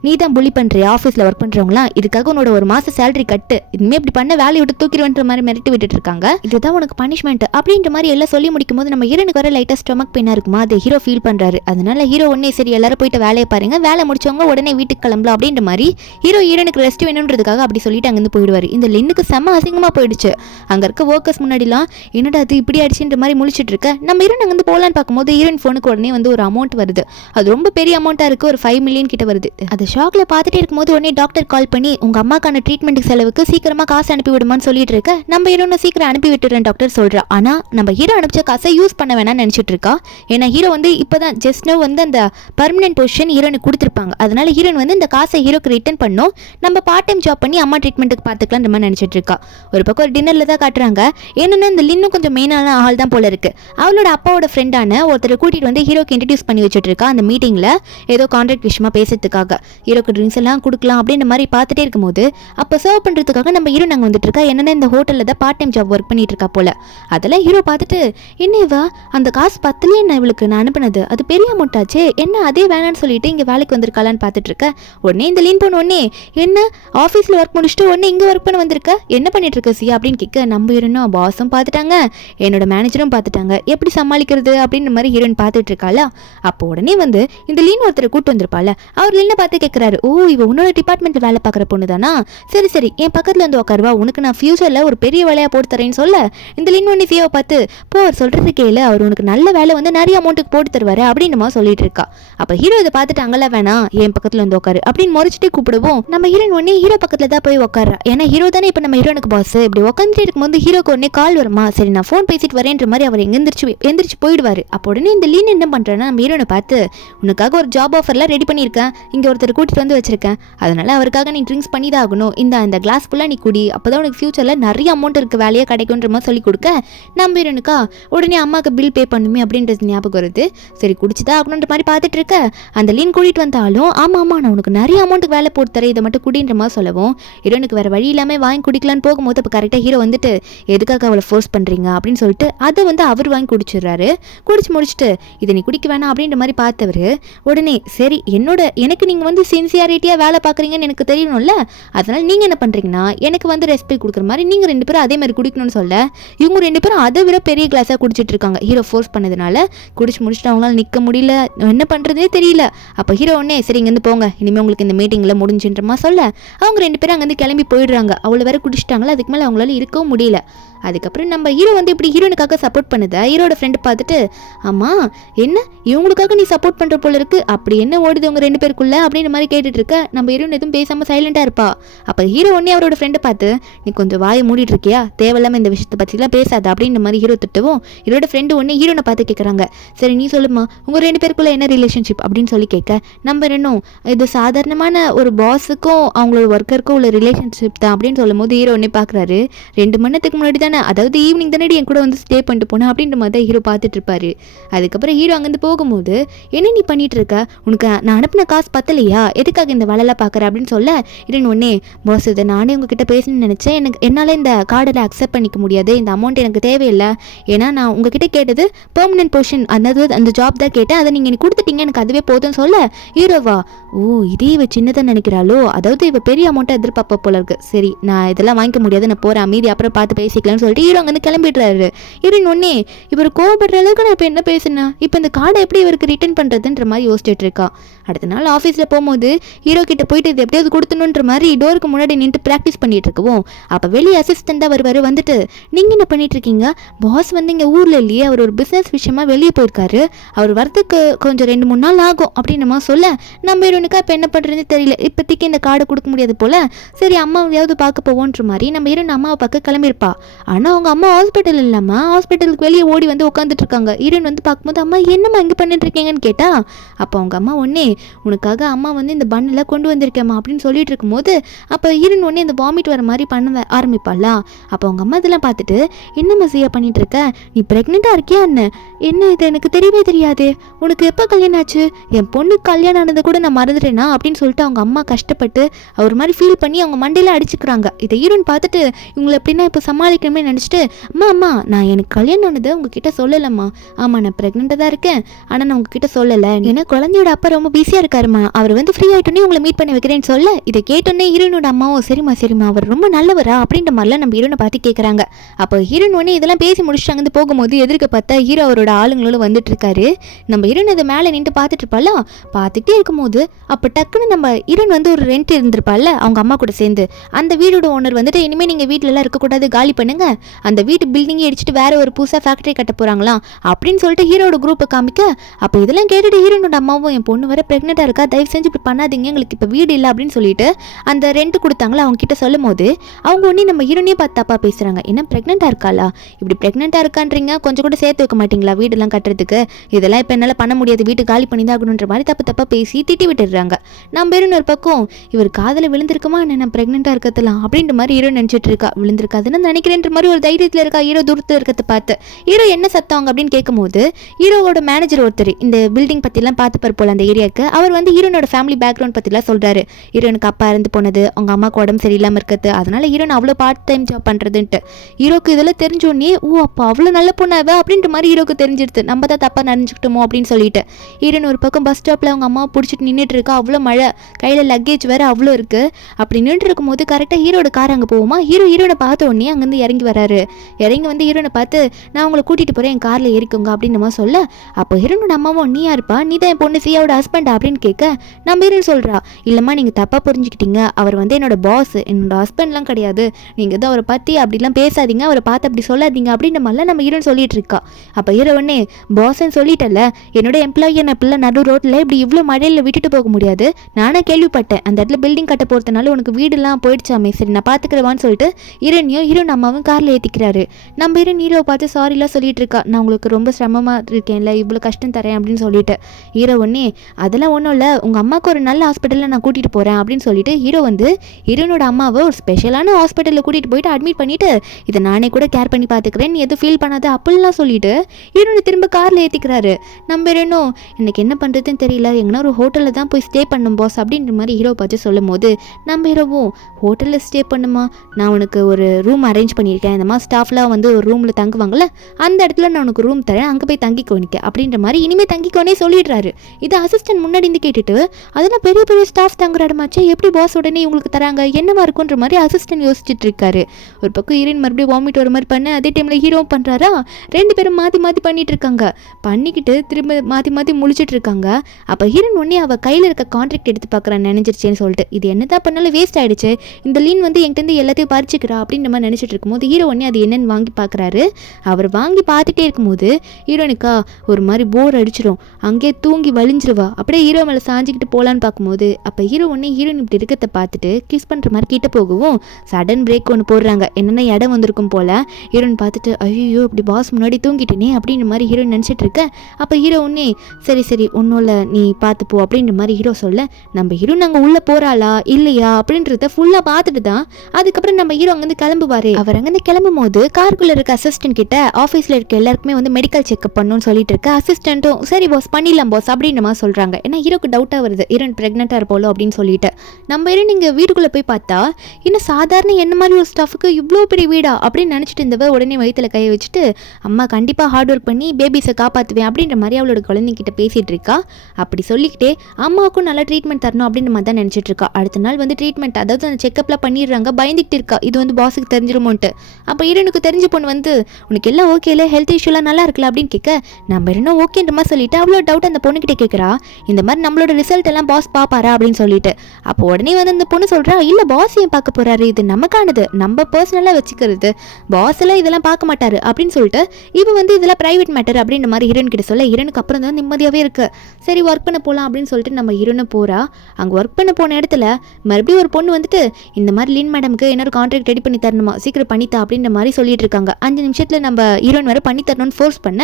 நீ தான் புலி பண்ணுறியா ஆஃபீஸில் ஒர்க் பண்ணுறவங்களாம், இதுக்காக உன்னோட ஒரு மாதம் சேலரி கட்டு, இனிமேல் இப்படி பண்ண வேலையை விட்டு தூக்கிடுவேன்ற மாதிரி மிரட்டி விட்டுட்டு இருக்காங்க. இதுதான் உனக்கு பனிஷ்மெண்ட் அப்படின்ற மாதிரி எல்லாம் சொல்லி முடிக்கும் போது நம்ம ஹீரோனுக்கு வர லைட்டாக ஸ்டொமக் பெயினாக இருக்குமா, அது ஹீரோ ஃபீல் பண்ணுறாரு. அதனால ஹீரோ உடனே சரி எல்லாரும் போயிட்டு வேலையை பாருங்க, வேலை முடிச்சவங்க உடனே வீட்டுக்கு கிளம்பலாம் அப்படின்ற மாதிரி ஹீரோனுக்கு ரெஸ்ட் வேணுன்றதுக்காக அப்படி சொல்லிட்டு அங்கேருந்து போயிடுவார். இந்த லின்னுக்கு செம்ம அசிங்கமாக போயிடுச்சு. அங்கே இருக்க ஒர்க்கர்ஸ் முன்னாடிலாம் என்னடா அது இப்படி ஆயிடுச்சுன்ற மாதிரி முழிச்சிட்டு இருக்க நம்ம ஹீரோன் அங்கேருந்து போகலான்னு பார்க்கும்போது ஹீரோயின் ஃபோனுக்கு உடனே வந்து ஒரு அமௌண்ட் வருது. அது ரொம்ப பெரிய அமௌண்ட்டாக இருக்குது, ஒரு 5 மில்லியன் கிட்ட வருது. அது ஷாக்ல பார்த்துட்டே இருக்கும்போது உடனே டாக்டர் கால் பண்ணி உங்க அம்மாக்கான ட்ரீட்மெண்ட்டுக்கு செலவுக்கு சீக்கிரமா காசு அனுப்பி விடுமான்னு சொல்லிட்டு இருக்க நம்ம ஹீரோனை சீக்கிரம் அனுப்பி விட்டுறேன் டாக்டர் சொல்றா. ஆனா நம்ம ஹீரோ அனுப்பிச்ச காசை யூஸ் பண்ண வேணாம்னு நினைச்சிட்டு இருக்கா. ஏன்னா ஹீரோ வந்து இப்பதான் ஜஸ்ட் வந்து அந்த பர்மனன்ட் பொசிஷன் ஹீரோனுக்கு கொடுத்துருப்பாங்க. அதனால ஹீரோன் வந்து இந்த காசை ஹீரோக்கு ரிட்டர்ன் பண்ணும், நம்ம பார்ட் டைம் ஜாப் பண்ணி அம்மா ட்ரீட்மெண்ட்டுக்கு பார்த்துக்கலாம் மாதிரி நினைச்சிட்டு இருக்கா. ஒரு பக்கம் ஒரு டின்னர்ல தான் காட்டுறாங்க. என்னன்னா இந்த லின்னும் கொஞ்சம் மெயினான ஆள் தான் போல இருக்கு. அவளோட அப்பாவோட ஃப்ரெண்டான ஒருத்தர் கூட்டிட்டு வந்து ஹீரோக்கு இன்ட்ரடியூஸ் பண்ணி வச்சுட்டு இருக்கா. அந்த மீட்டிங்ல ஏதோ கான்ட்ராக்ட் விஷயமா பேசுறதுக்காக ஹீரோக்கு ட்ரிங்க்ஸ் எல்லாம் கொடுக்கலாம் அப்படின்ற மாதிரி பார்த்துட்டே இருக்கும்போது அப்போ சர்வ் பண்ணுறதுக்காக நம்ம ஹீரோ நாங்கள் வந்துட்டு இருக்கா. என்னென்ன இந்த ஹோட்டலில் தான் பார்ட் டைம் ஜாப் ஒர்க் பண்ணிட்டு இருக்கா போல. அதெல்லாம் ஹீரோ பார்த்துட்டு என்னவா அந்த காசு பத்தலையே என்ன இவளுக்கு நான் அனுப்புனது, அது பெரிய அமௌண்ட்டாச்சே, என்ன அதே வேணான்னு சொல்லிட்டு இங்கே வேலைக்கு வந்திருக்காளான்னு பார்த்துட்டு இருக்க. உடனே இந்த லீன் பண்ண உடனே என்ன ஆஃபீஸில் ஒர்க் முடிச்சுட்டு உடனே இங்கே ஒர்க் பண்ண வந்திருக்க, என்ன பண்ணிட்டு இருக்க சியா அப்படின்னு கேட்க நம்ம ஹீரோனும் பாஸும் பார்த்துட்டாங்க, என்னோட மேனேஜரும் பார்த்துட்டாங்க, எப்படி சமாளிக்கிறது அப்படின்ற மாதிரி ஹீரோயின் பார்த்துட்டு இருக்காளா. அப்போ உடனே வந்து இந்த லீன் ஒருத்தரை கூட்டு வந்திருப்பாள். அவர் லீனை பார்த்து கேட்குறாரு, ஓ இவ உன்னோட டிபார்ட்மெண்ட்டில் வேலை பார்க்குற பொண்ணு தானா, சரி சரி என் பக்கத்தில் வந்து உட்காருவா, உனக்கு நான் ஃபியூச்சரில் ஒரு பெரிய வேலையாக போட்டு தரேன்னு சொல்ல இந்த லின் ஒன்று சியோவை பார்த்து போ அவர் சொல்கிறது கேளு, அவர் உனக்கு நல்ல வேலை வந்து நிறைய அமௌண்ட்டுக்கு போட்டு தருவார் அப்படின்னு சொல்லிட்டு இருக்கா. அப்போ ஹீரோ இதை பார்த்துட்டு அங்கெல்லாம் வேணாம் என் பக்கத்தில் வந்து உட்காரு அப்படின்னு முறைச்சிட்டு கூப்பிடுவோம். நம்ம ஹீரோயின் ஒன்னே ஹீரோ பக்கத்தில் தான் போய் உட்காரா. ஏன்னா ஹீரோ தானே இப்போ நம்ம ஹீரோனுக்கு பாஸ். இப்படி உட்காந்துட்டு இருக்கும்போது ஹீரோக்கு உடனே கால் வருமா, சரி நான் ஃபோன் பேசிட்டு வரேன்ற மாதிரி அவர் எந்திரிச்சு போயிடுவார். அப்போ உடனே இந்த லீன் என்ன பண்ணுறேன்னா நம்ம ஹீரோனை பார்த்து உனக்காக ஒரு ஜாப் ஆஃபர்லாம் ரெடி பண்ணியிருக்கேன், இங்கே ஒருத்தர் கூட்டிட்டு வந்து வச்சிருக்கேன், அதனால அவருக்காக நீ ட்ரிங்க்ஸ் பண்ணி தான் ஆகணும், இந்த கிளாஸ் ஃபுல்லாக நீ குடி, அப்போதான் உனக்கு ஃபியூச்சரில் நிறைய அமௌண்ட் இருக்குது வேலையாக கிடைக்குன்ற மாதிரி சொல்லி கொடுக்க நம்ம ஹீரோனுக்கா உடனே அம்மாவுக்கு பில் பே பண்ணுமே அப்படின்றது ஞாபகம் வருது. சரி குடிச்சுதான் ஆகணுன்ற மாதிரி பார்த்துட்டு இருக்க அந்த லீன் கூட்டிகிட்டு வந்தாலும் ஆமாம் நான் உனக்கு நிறைய அமௌண்ட்டுக்கு வேலை போட்டு தரேன், இதை மட்டும் குடின்ற மாதிரி சொல்லவும் ஹீரோனுக்கு வேறு வழி இல்லாமல் வாங்கி குடிக்கலான்னு போகும்போது அப்போ கரெக்டாக ஹீரோ வந்துட்டு எதுக்காக அவளை ஃபோர்ஸ் பண்ணுறீங்க அப்படின்னு சொல்லிட்டு அதை வந்து அவர் வாங்கி குடிச்சிடுறாரு. குடிச்சு முடிச்சுட்டு இதை நீ குடிக்க வேணாம் அப்படின்ற மாதிரி பார்த்தவர் உடனே சரி எனக்கு நீங்கள் வந்து சின்சியாரிட்டியாக வேலை பார்க்குறீங்கன்னு எனக்கு தெரியணும்ல, அதனால் நீங்கள் என்ன பண்ணுறீங்கன்னா எனக்கு வந்து ரெஸ்பெக்ட் கொடுக்குற மாதிரி நீங்கள் 2 பேரும் அதே மாதிரி குடிக்கணும்னு சொல்ல இவங்க 2 பேரும் அதை விட பெரிய கிளாஸாக குடிச்சிட்டு இருக்காங்க. ஹீரோ ஃபோர்ஸ் பண்ணதுனால குடிச்சு முடிச்சுட்டு அவங்களால நிற்க முடியல, என்ன பண்ணுறதே தெரியல. அப்போ ஹீரோ உடனே சரி இங்கேருந்து போங்க, இனிமேல் உங்களுக்கு இந்த மீட்டிங்கில் முடிஞ்சுன்றமா சொல்ல அவங்க 2 பேரும் அங்கேருந்து கிளம்பி போயிடுறாங்க. அவ்வளோ வேற குடிச்சிட்டாங்களா, அதுக்கு மேலே அவங்களால இருக்கவும் முடியல. அதுக்கப்புறம் நம்ம ஹீரோ வந்து இப்படி ஹீரோனுக்காக சப்போர்ட் பண்ணுதா ஹீரோட ஃப்ரெண்டு பார்த்துட்டு ஆமாம் என்ன இவங்களுக்காக நீ சப்போர்ட் பண்ணுற போல இருக்கு, அப்படி என்ன ஓடுது உங்க 2 பேருக்குள்ள அப்படின்ற மாதிரி கேட்டுட்டு இருக்க நம்ம ஹீரோன் எதுவும் பேசாமல் சைலண்டாக இருப்பா. அப்போ ஹீரோ உடனே அவரோட ஃப்ரெண்டை பார்த்து நீ கொஞ்சம் வாயை மூடிட்டு இருக்கியா, தேவையில்லாமல் இந்த விஷயத்தை பற்றிலாம் பேசாத அப்படின்ற மாதிரி ஹீரோ திட்டவும் ஹீரோட ஃப்ரெண்டு உடனே ஹீரோனை பார்த்து கேட்குறாங்க சரி நீ சொல்லுமா உங்கள் 2 பேருக்குள்ள என்ன ரிலேஷன்ஷிப் அப்படின்னு சொல்லி கேட்க நம்ம ரெண்டும் இது சாதாரணமான ஒரு பாஸுக்கும் அவங்களோட ஒர்க்கருக்கும் உள்ள ரிலேஷன்ஷிப் தான் அப்படின்னு சொல்லும் போது ஹீரோ உடனே பார்க்குறாரு 2 மணி நேரத்துக்கு முன்னாடி தானே, அதாவது ஈவினிங் தானே என் கூட வந்து ஸ்டே பண்ணிட்டு போனேன் அப்படின்ற மாதிரி தான் ஹீரோ பார்த்துட்டு இருப்பாரு. அதுக்கப்புறம் ஹீரோ அங்கேருந்து போகும்போது என்ன நீ பண்ணிட்டு இருக்க, உனக்கு நான் அனுப்பின காசு பத்தலையா, எதுக்காக இந்த வேலைலாம் பார்க்குற அப்படின்னு சொல்ல இருன்னு ஒன்னே பாஸ் இதை நானே உங்ககிட்ட பேசணும்னு நினச்சேன், என்னால் இந்த கார்டில் அக்செப்ட் பண்ணிக்க முடியாது, இந்த அமௌண்ட் எனக்கு தேவையில்லை, ஏன்னா நான் உங்ககிட்ட கேட்டது பெர்மனன்ட் பொசிஷன், அதாவது அந்த ஜாப் தான் கேட்டேன், அதை நீங்கள் எனக்கு கொடுத்துட்டீங்க, எனக்கு அதுவே போதும்னு சொல்ல ஹீரோவா ஓ இதே இவ சின்னதாக நினைக்கிறாளோ, அதாவது இவ பெரிய அமௌண்ட்டாக எதிர்பார்ப்பா போல இருக்கு, சரி நான் இதெல்லாம் வாங்கிக்க முடியாது, நான் போகிறேன் அமைதி அப்புறம் பார்த்து பேசிக்கலாம்னு சொல்லிட்டு ஹீரோ அங்கே கிளம்பிடுறாரு. இருன்னு ஒன்னே இவர் கோவப்படுற அளவுக்கு நான் இப்போ என்ன பேசுனேன், இப்போ இந்த கார்டை எப்படி இவருக்கு ரிட்டர்ன் பண்ணுறதுன்ற மாதிரி யோசிச்சுட்டு இருக்கா. அடுத்த நாள் ஆஃபீஸில் போகும்போது ஹீரோ கிட்ட போயிட்டு இது எப்படியாவது கொடுத்தணுன்ற மாதிரி டோருக்கு முன்னாடி நின்று ப்ராக்டிஸ் பண்ணிட்டு இருக்கவும் அப்போ வெளியே அசிஸ்டன்ட் தான் வருவார். வந்துட்டு நீங்கள் என்ன பண்ணிட்டு இருக்கீங்க, பாஸ் வந்து இங்கே ஊரில் இல்லையே, அவர் ஒரு பிஸ்னஸ் விஷயமா வெளியே போயிருக்காரு, அவர் வரதுக்கு கொஞ்சம் 2-3 நாள் ஆகும் அப்படின்னு சொல்ல நம்ம ஹீரோனுக்கா இப்போ என்ன பண்ணுறதுன்னு தெரியல, இப்போதைக்கு இந்த கார்டை கொடுக்க முடியாது போல, சரி அம்மாவையாவது பார்க்க போவோன்ற மாதிரி நம்ம ஹீரோன் அம்மாவை பார்க்க கிளம்பியிருப்பா. ஆனால் அவங்க அம்மா ஹாஸ்பிட்டல் இல்லாமல் ஹாஸ்பிட்டலுக்கு வெளியே ஓடி வந்து உட்காந்துட்டு இருக்காங்க. ஹீரோயின் வந்து பார்க்கும்போது அம்மா என்னம்மா இங்கே பண்ணிட்டு இருக்கீங்கன்னு கேட்டா, அப்போ அவங்க அம்மா ஒன்னே உனக்காக அம்மா வந்து இந்த பன்னில் கொண்டு வந்திருக்கேம்மா அப்படின்னு சொல்லிட்டு இருக்கும்போது அப்போ ஹீரோயின் ஒன்னே இந்த வாமிட் வர மாதிரி பண்ண ஆரம்பிப்பாளா. அப்போ அவங்க அம்மா இதெல்லாம் பார்த்துட்டு என்னம்மா செய்ய பண்ணிட்டு இருக்க, நீ ப்ரெக்னெண்ட்டாக இருக்கியா என்ன இது எனக்கு தெரியவே தெரியாது, உனக்கு எப்போ கல்யாணம் ஆச்சு, என் பொண்ணுக்கு கல்யாணம் ஆனதை கூட நான் மறந்துட்டேனா அப்படின்னு சொல்லிட்டு அவங்க அம்மா கஷ்டப்பட்டு அவர் மாதிரி ஃபீல் பண்ணி அவங்க மண்டையில அடிச்சுக்கிறாங்க. இதை ஹீரோயின் பார்த்துட்டு இவங்களை எப்படின்னா இப்போ சமாளிக்கணுமே நினச்சிட்டு அம்மா நான் எனக்கு கல்யாணம் ஆனது உங்ககிட்ட சொல்லலம்மா, ஆமாம் நான் ப்ரெக்னெண்ட்டாக தான் இருக்கேன் ஆனால் நான் உங்ககிட்ட சொல்லலை, ஏன்னா குழந்தையோட அப்பா ரொம்ப பிஸியாக இருக்காருமா, அவர் வந்து ஃப்ரீ ஆகிட்டோன்னே உங்களை மீட் பண்ணி வைக்கிறேன்னு சொல்ல இதை கேட்டோன்னே ஹீரோனோட அம்மாவும் சரிம்மா அவர் ரொம்ப நல்லவரா அப்படின்ற மாதிரிலாம் நம்ம ஹீரோனை பார்த்து கேட்குறாங்க. அப்போ ஹீரோன் ஒன்னே இதெல்லாம் பேசி முடிச்சுட்டாங்க. போகும்போது எதிர்க்க பார்த்தா ஹீரோ அவரோட ஆளுங்களோட வந்துட்டு இருக்காரு. நம்ம ஹீரோன் அதை மேலே நின்று பார்த்துட்டு இருப்பாளா, பார்த்துட்டே இருக்கும்போது அப்போ டக்குன்னு நம்ம ஹீரோன் வந்து ஒரு ரெண்ட் இருந்திருப்பாள்ல அவங்க அம்மா கூட சேர்ந்து, அந்த வீடோட ஓனர் வந்துட்டு இனிமேல் நீங்கள் வீட்டிலலாம் இருக்கக்கூடாது, காலி பண்ணுங்க, அந்த வீட்டு பில்டிங்கை அடிச்சுட்டு வேற ஒரு புதுசாக ஃபேக்ட்ரி கட்ட போகிறாங்களாம் அப்படின்னு சொல்லிட்டு ஹீரோட குரூப்பை காமிக்க, அப்போ இதெல்லாம் கேட்டுட்டு ஹீரோனோட அம்மாவும் என் பொண்ணு வர ப்ரெக்னெண்ட்டாக இருக்கா, தயவு செஞ்சு இப்படி பண்ணாதீங்க, எங்களுக்கு இப்போ வீடு இல்லை அப்படின்னு சொல்லிட்டு அந்த ரெண்ட் கொடுத்தாங்களா அவங்க கிட்ட சொல்லும் போது அவங்க ஒன்றே நம்ம ஹீரோனையே பார்த்து தப்பா பேசுகிறாங்க. என்ன ப்ரெக்னெண்ட்டாக இருக்காளா, இப்படி ப்ரெக்னெண்ட்டாக இருக்கான்றீங்க, கொஞ்சம் கூட சேர்த்து வைக்க மாட்டீங்களா வீடெல்லாம் கட்டுறதுக்கு, இதெல்லாம் இப்போ என்னால் பண்ண முடியாது, வீட்டு காலி பண்ணி தான் ஆகணுன்ற மாதிரி தப்பா பேசி திட்டி விட்டுடுறாங்க. நம்ம ஹீரோன் ஒரு பக்கம் இவர் காதில் விழுந்திருக்குமா என்ன ப்ரெக்னெண்ட்டாக இருக்கத்தலாம் அப்படின்ற மாதிரி ஹீரோ நினச்சிட்டு இருக்கா, விழுந்திருக்காதுன்னு நினைக்கிறேன்ற மாதிரி ஒரு தைரியத்தில் இருக்கா. ஹீரோ தூரத்தில் இருக்கிறத பார்த்து ஹீரோ என்ன சத்தவங்க அப்படின்னு கேட்கும்போது ஹீரோவோட மேனேஜர் ஒருத்தர் இந்த பில்டிங் பற்றிலாம் பார்த்து போல அந்த ஏரியாவுக்கு அவர் வந்து ஹீரோனோட ஃபேமிலி பேக்ரவுண்ட் பற்றிலாம் சொல்கிறாரு. ஹீரோனுக்கு அப்பா இருந்து போனது, அவங்க அம்மாவுக்கு உடம்பு சரியில்லாமல் இருக்கிறது, அதனால ஹீரோன் அவ்வளோ பார்ட் டைம் ஜாப் பண்ணுறதுன்ட்டு ஹீரோக்கு இதெல்லாம் தெரிஞ்சோடனே அப்போ அவ்வளோ நல்ல பொண்ணாவே அப்படின்ற மாதிரி ஹீரோக்கு தெரிஞ்சிருது, நம்ம தான் தப்பாக நினைஞ்சுக்கிட்டோமோ அப்படின்னு சொல்லிட்டு ஹீரோன் ஒரு பக்கம் பஸ் ஸ்டாப்பில் அவங்க அம்மா பிடிச்சிட்டு நின்றுட்டு இருக்கா. அவ்வளோ மழை, கையில் லக்கேஜ் வேறு அவ்வளோ இருக்குது. அப்படி நின்று இருக்கும்போது கரெக்டாக ஹீரோட கார் அங்கே போகுமா, ஹீரோனை பார்த்த உடனே அங்கேருந்து இறங்கி வராரு. இறங்கி வந்து ஹீரோனை பார்த்து நான் உங்களை கூட்டிகிட்டு போகிறேன், என் காரில் ஏறிக்கோங்க அப்படின்னு நம்ம சொல்ல, அப்போ ஹீரோனோட அம்மாவும் நீ யாருப்பா, நீ தான் என் பொண்ணு சியாவோட ஹஸ்பண்டா அப்படின்னு கேட்க, நம்ம ஹீரோன் சொல்கிறா இல்லைம்மா நீங்கள் தப்பாக புரிஞ்சுக்கிட்டீங்க, அவர் வந்து என்னோட பாஸ், என்னோட ஹஸ்பண்ட்லாம் கிடையாது, நீங்கள் தான் அவரை பற்றி அப்படிலாம் பேசாதீங்க, அவரை பார்த்து அப்படி சொல்லாதீங்க அப்படின்ற மாதிரிலாம் நம்ம ஹீரோன் சொல்லிட்டு இருக்கா. அப்போ ஹீரோ உடனே பாஸ்ன்னு சொல்லிட்டல, என்னோட எம்ப்ளாயி என்ன பிள்ளை நடு ரோட்டில் இப்படி இவ்வளோ மழையில் விட்டுட்டு போக முடியாது, நானே கேள்விப்பட்டேன் அந்த இடத்துல பில்டிங் கட்ட போகிறதுனால உனக்கு வீடுலாம் போயிடுச்சாமே, சரி நான் பார்த்துக்கிறவான்னு சொல்லிட்டு ஹீரோன் அம்மாவும் காரில் ஏற்றிக்கிறாரு. நம்ம ஹீரோவை பார்த்து சாரிலாம் சொல்லிட்டு இருக்கா, நான் உங்களுக்கு ரொம்ப சிரமமாக இருக்கேன்ல, இவ்வளோ கஷ்டம் தரேன் அப்படின்னு சொல்லிட்டு ஹீரோ ஒன்னே அதெல்லாம் ஒன்றும் இல்லை, உங்கள் அம்மாவுக்கு ஒரு நல்ல ஹாஸ்பிட்டலில் நான் கூட்டிகிட்டு போகிறேன் அப்படின்னு சொல்லிட்டு ஹீரோ வந்து ஹீரோனோட அம்மாவை ஒரு ஸ்பெஷலான ஹாஸ்பிட்டலில் கூட்டிகிட்டு போயிட்டு அட்மிட் பண்ணிவிட்டு இதை நானே கூட கேர் பண்ணி பார்த்துக்கிறேன், நீ எதுவும் ஃபீல் பண்ணாத அப்படிலாம் சொல்லிட்டு ஹீரோனை திரும்ப காரில் ஏற்றிக்கிறாரு. நம்ம ஹீரோனும் எனக்கு என்ன பண்ணுறதுன்னு தெரியல, எங்கன்னா ஒரு ஹோட்டலில் தான் போய் ஸ்டே பண்ணும் பாஸ் அப்படின்ற மாதிரி ஹீரோ பார்த்து சொல்லும் போது நம்ம ஹீரோவும் ஹோட்டலில் ஸ்டே பண்ணுமா, நான் உனக்கு ஒரு ரூம் அரேஞ்ச் பண்ணியிருக்கேன், இந்த மாதிரி ஸ்டாஃப்லாம் வந்து ஒரு ரூமில் தங்குவாங்கள்ல அந்த இடத்துல நான் உனக்கு ரூம் தரேன், அங்கே போய் தங்கிக்கோனிக்க அப்படின்ற மாதிரி இனிமேல் தங்கிக்கோனே சொல்லிடுறாரு. இது அசிஸ்டன்ட் முன்னாடி இருந்து கேட்டுட்டு அதெல்லாம் பெரிய பெரிய ஸ்டாஃப் தங்குற இடமாச்சு, எப்படி பாஸ் உடனே இவங்களுக்கு தராங்க, என்னவா இருக்குன்ற மாதிரி அசிஸ்டன்ட் யோசிச்சுட்டு இருக்காரு. ஒரு பக்கம் ஹீரோயின் மறுபடியும் வாமிட் வர மாதிரி பண்ண, அதே டைமில் ஹீரோ பண்ணுறாரா, ரெண்டு பேரும் மாற்றி பண்ணிட்டு இருக்காங்க, பண்ணிக்கிட்டு திரும்ப மாற்றி முழிச்சிட்டு இருக்காங்க. அப்போ ஹீரோயின் ஒன்னே அவள் கையில் இருக்க கான்ட்ராக்ட் எடுத்து பார்க்குறான் நினைச்சிருச்சேன்னு சொல்லிட்டு, இது என்னதான் பண்ணாலும் வேஸ்ட் ஆகிடுச்சு, இந்த லீன் வந்து என்கிட்ட எல்லாத்தையும் பறிச்சுக்கிறா அப்படின்ற மாதிரி நினச்சிட்டு இருக்கும்போது ஹீரோ ஒன்னே அது என்னன்னு வாங்கி பார்க்குறாரு. அவர் வாங்கி பார்த்துட்டே இருக்கும்போது ஹீரோனுக்கா ஒரு மாதிரி போர் அடிச்சிடும், அங்கேயே தூங்கி வலிஞ்சிருவா. அப்படியே ஹீரோ மேலே சாஞ்சிக்கிட்டு போகலான்னு பார்க்கும்போது அப்போ ஹீரோ ஒன்று ஹீரோயின் இப்படி இருக்கிறத பார்த்துட்டு கிஸ் பண்ணுற மாதிரி கிட்ட போகவும் சடன் பிரேக் ஒன்று போடுறாங்க, என்னென்ன இடம் வந்திருக்கும் போல். ஹீரோயின் பார்த்துட்டு ஐயோ இப்படி பாஸ் முன்னாடி தூங்கிட்டேனே அப்படின்ற மாதிரி ஹீரோயின் நினச்சிட்டு இருக்க. அப்போ ஹீரோ ஒன்னே சரி ஒன்றும் இல்லை நீ பார்த்துப்போ அப்படின்ற மாதிரி ஹீரோ சொல்ல, நம்ம ஹீரோ நாங்கள் உள்ளே போகிறாளா இல்லையா அப்படின்றத ஃபுல்லாக பார்த்துட்டு தான் அதுக்கப்புறம் நம்ம ஹீரோ அங்கேருந்து கிளம்புவார். அவர் அங்கேருந்து கிளம்பும் போது காருக்குள்ளே இருக்க அசிஸ்டன்ட் கிட்ட ஆஃபீஸில் இருக்க எல்லாருக்குமே வந்து மெடிக்கல் செக்அப் பண்ணணும்னு சொல்லிட்டு இருக்க. அசிஸ்டண்ட்டும் சரி பாஸ் பண்ணிடலாம் பாஸ் அப்படின்ற மாதிரி சொல்கிறாங்க. ஏன்னா ஹீரோக்கு டவுட்டாக வருது ஹீரோயின் ப்ரெக்னெண்ட்டாக இருப்போலோ அப்படின்னு சொல்லிட்டு. நம்ம ஹீரோயின் இங்கே வீட்டுக்குள்ளே போய் பார்த்தா இன்னும் சாதாரண என்ன மாதிரி ஒரு ஸ்டாஃபுக்கு இவ்வளோ பெரிய வீடா அப்படின்னு நினச்சிட்டு இருந்தவ உடனே வயிற்றுல கையை வச்சுட்டு அம்மா கண்டிப்பாக ஹார்ட் ஒர்க் பண்ணி பேபிஸை காப்பாற்றுவேன் அப்படின்ற மாதிரி அவளோட குழந்தைங்கிட்ட பேசிகிட்டு இருக்கா. அப்படி சொல்லிக்கிட்டே அம்மாவுக்கும் நல்லா ட்ரீட்மெண்ட் தரணும் அப்படின்ற மாதிரி தான் நினச்சிட்டு இருக்கா. அடுத்த நாள் வந்து ட்ரீட்மெண்ட் அதாவது அந்த செக்அப்லாம் பண்ணிடுறாங்க. பயந்துக்கிட்டு இருக்கா இது வந்து பாஸுக்கு தெரிஞ்சிருமோன்ட்டு. அப்போ ஹீரோனுக்கு தெரிஞ்ச பொண்ணு வந்து உனக்கு எல்லாம் ஓகே இல்லை, ஹெல்த் இஷ்யூலாம் நல்லா இருக்குல்ல அப்படின்னு கேட்க நம்ம இன்னும் ஓகேன்ற மாதிரி சொல்லிட்டு அவ்வளோ டவுட் அந்த பொண்ணுக்கிட்ட கேட்குறா, இந்த மாதிரி நம்மளோட ரிசல்ட் எல்லாம் பாஸ் பார்ப்பாரா அப்படின்னு சொல்லிட்டு. அப்போ உடனே வந்து அந்த பொண்ணு சொல்கிறா இல்லை பாஸ் ஏன் பார்க்க போகிறாரு, இது நமக்கானது, நம்ம பர்சனலாக வச்சுக்கிறது, பாஸ் எல்லாம் இதெல்லாம் பார்க்க மாட்டாரு அப்படின்னு சொல்லிட்டு இவ வந்து இதெல்லாம் ப்ரைவேட் மேட்டர் அப்படின்ற மாதிரி ஹீரோன் கிட்ட சொல்ல ஹீரோனுக்கு அப்புறம் தான் நிம்மதியாகவே இருக்கு. சரி ஒர்க் பண்ண போகலாம் அப்படின்னு சொல்லிட்டு நம்ம ஹீரோனை போகிறா. அங்கே ஒர்க் பண்ண போன இடத்துல மறுபடியும் ஒரு பொண்ணு வந்துட்டு இந்த மாதிரி லீன் மேடமுக்கு இன்னொரு கான்ட்ராக்ட் ரெடி பண்ணி தரணுமா, சீக்கிரம் பண்ணித்தா பண்ணிட்டா அப்படின்ற மாதிரி சொல்லிட்டு இருக்காங்க. 5 நிமிஷத்தில் நம்ம ஹீரோயின் வர பண்ணி தரணும்னு ஃபோர்ஸ் பண்ண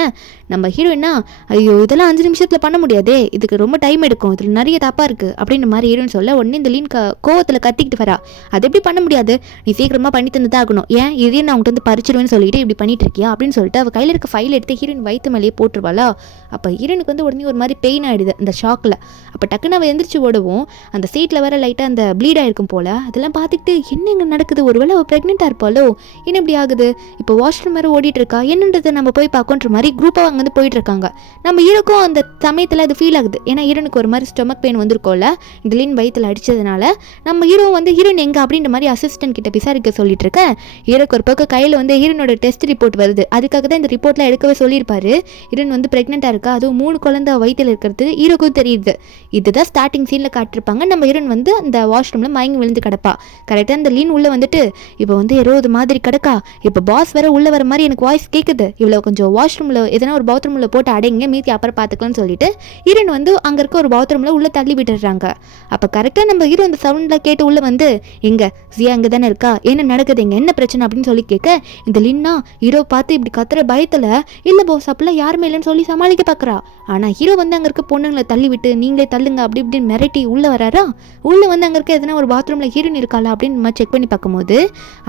நம்ம ஹீரோயினா ஐயோ இதெல்லாம் 5 நிமிஷத்தில் பண்ண முடியாதே, இதுக்கு ரொம்ப டைம் எடுக்கும், இதில் நிறைய தப்பாக இருக்குது அப்படின்ற மாதிரி ஹீரோயின் சொல்ல உடனே இந்த லீன் கோவத்தில் கத்திக்கிட்டு வரா. அது எப்படி பண்ண முடியாது, நீ சீக்கிரமாக பண்ணி தந்து தான் ஆகணும், ஏன் இதையும் நான் உங்கள்கிட்ட வந்து பறிச்சிடுவேன்னு சொல்லிட்டு இப்படி பண்ணிட்டு இருக்கியா அப்படின்னு சொல்லிட்டு அவள் கையில் இருக்க ஃபைல் எடுத்து ஹீரோயின் வயிற்று மேலேயே போட்டுருவாளா. அப்போ ஹீரோனுக்கு வந்து உடனே ஒரு மாதிரி பெயின் ஆகிடுது அந்த ஷாக்கில். அப்போ டக்குன்னு அவள் எந்திரிச்சு ஓடவும் அந்த சீட்டில் வர லைட்டாக அந்த ப்ளீட் ஆகிருக்கும் போல். அதெல்லாம் பார்த்துக்கிட்டு என்ன இங்கே நடக்குது, ஒருவேளை அவள் ப்ரெக்னெண்ட்டாக இருப்பாளோ, என்ன இப்படி ஆகுது, இப்போ வாஷ்ரூம் மாதிரி ஓடிட்டு இருக்கா, என்னன்றதை நம்ம போய் பார்க்கன்ற மாதிரி குரூப்பாக அங்கேருந்து போயிட்டு இருக்காங்க. நம்ம ஹீரோக்கும் அந்த சமயத்தில் அது ஃபீல் ஆகுது. ஏன்னா ஹீரோனுக்கு ஒரு மாதிரி ஸ்டொமக் பெயின் வந்திருக்கோம்ல இந்த லீன் வயிற்றில் அடிச்சதுனால. நம்ம ஹீரோ வந்து ஹீரோயின் எங்கே அப்படின்ற மாதிரி அசிஸ்டன்ட் கிட்ட விசாரிக்க சொல்லிட்டு இருக்க. ஹீரோக்கு ஒரு பக்கம் கையில் வந்து ஹீரோனோட டெஸ்ட் ரிப்போர்ட் வருது. அதுக்காக தான் இந்த ரிப்போர்ட்லாம் எடுக்கவே சொல்லியிருப்பாரு. ஹீரோயின் வந்து ப்ரெக்னெண்ட்டாக இருக்கா, அதுவும் 3 குழந்தை வயிற்றில் இருக்கிறது ஹீரோக்கும் தெரியுது. இதுதான் ஸ்டார்டிங் சீனில் காட்டிருப்பாங்க. நம்ம ஹீரோயின் வந்து அந்த வாஷ்ரூமில் மயங்கி விழுந்து கிடப்பா. கரெக்டாக அந்த லீன் உள்ளே வந்துட்டு இப்போ வந்து ஏதாவது மாதிரி கிடக்கா, இப்போ பாஸ் வேற உள்ளே வர மாதிரி எனக்கு வாய்ஸ் கேட்குது, இவ்வளோ கொஞ்சம் வாஷ்ரூமில் எதனா ஒரு பாத்ரூமில் போட்டு அடைங்க, மீதி அப்புறம் பார்த்துக்கலாம்னு சொல்லிட்டு ஹீரோயின் வந்து அங்கே இருக்க ஒரு பாத்ரூமில் உள்ளே தள்ளி விட்டுடுறாங்க. அப்போ கரெக்டாக நம்ம ஹீரோ அந்த சவுண்டில் கேட்டு உள்ளே வந்து எங்க ஜியா அங்கே தானே இருக்கா, என்ன நடக்குது, எங்க என்ன பிரச்சனை அப்படின்னு சொல்லி கேட்க இந்த லின்னா ஹீரோ பார்த்து இப்படி கத்துற பயத்தில் இல்லை பாஸ் அப்படிலாம் யாருமே இல்லைன்னு சொல்லி சமாளிக்க பார்க்குறா. ஆனால் ஹீரோ வந்து அங்கே இருக்க பொண்ணுங்களை தள்ளி விட்டு நீங்களே தள்ளுங்க அப்படி இப்படின்னு மிரட்டி உள்ளே வராரா. உள்ளே வந்து அங்கே இருக்க எதனா ஒரு பாத்ரூமில் ஹீரோயின் இருக்காளா அப்படின்னு நம்ம செக் பண்ணி பார்க்கும்போது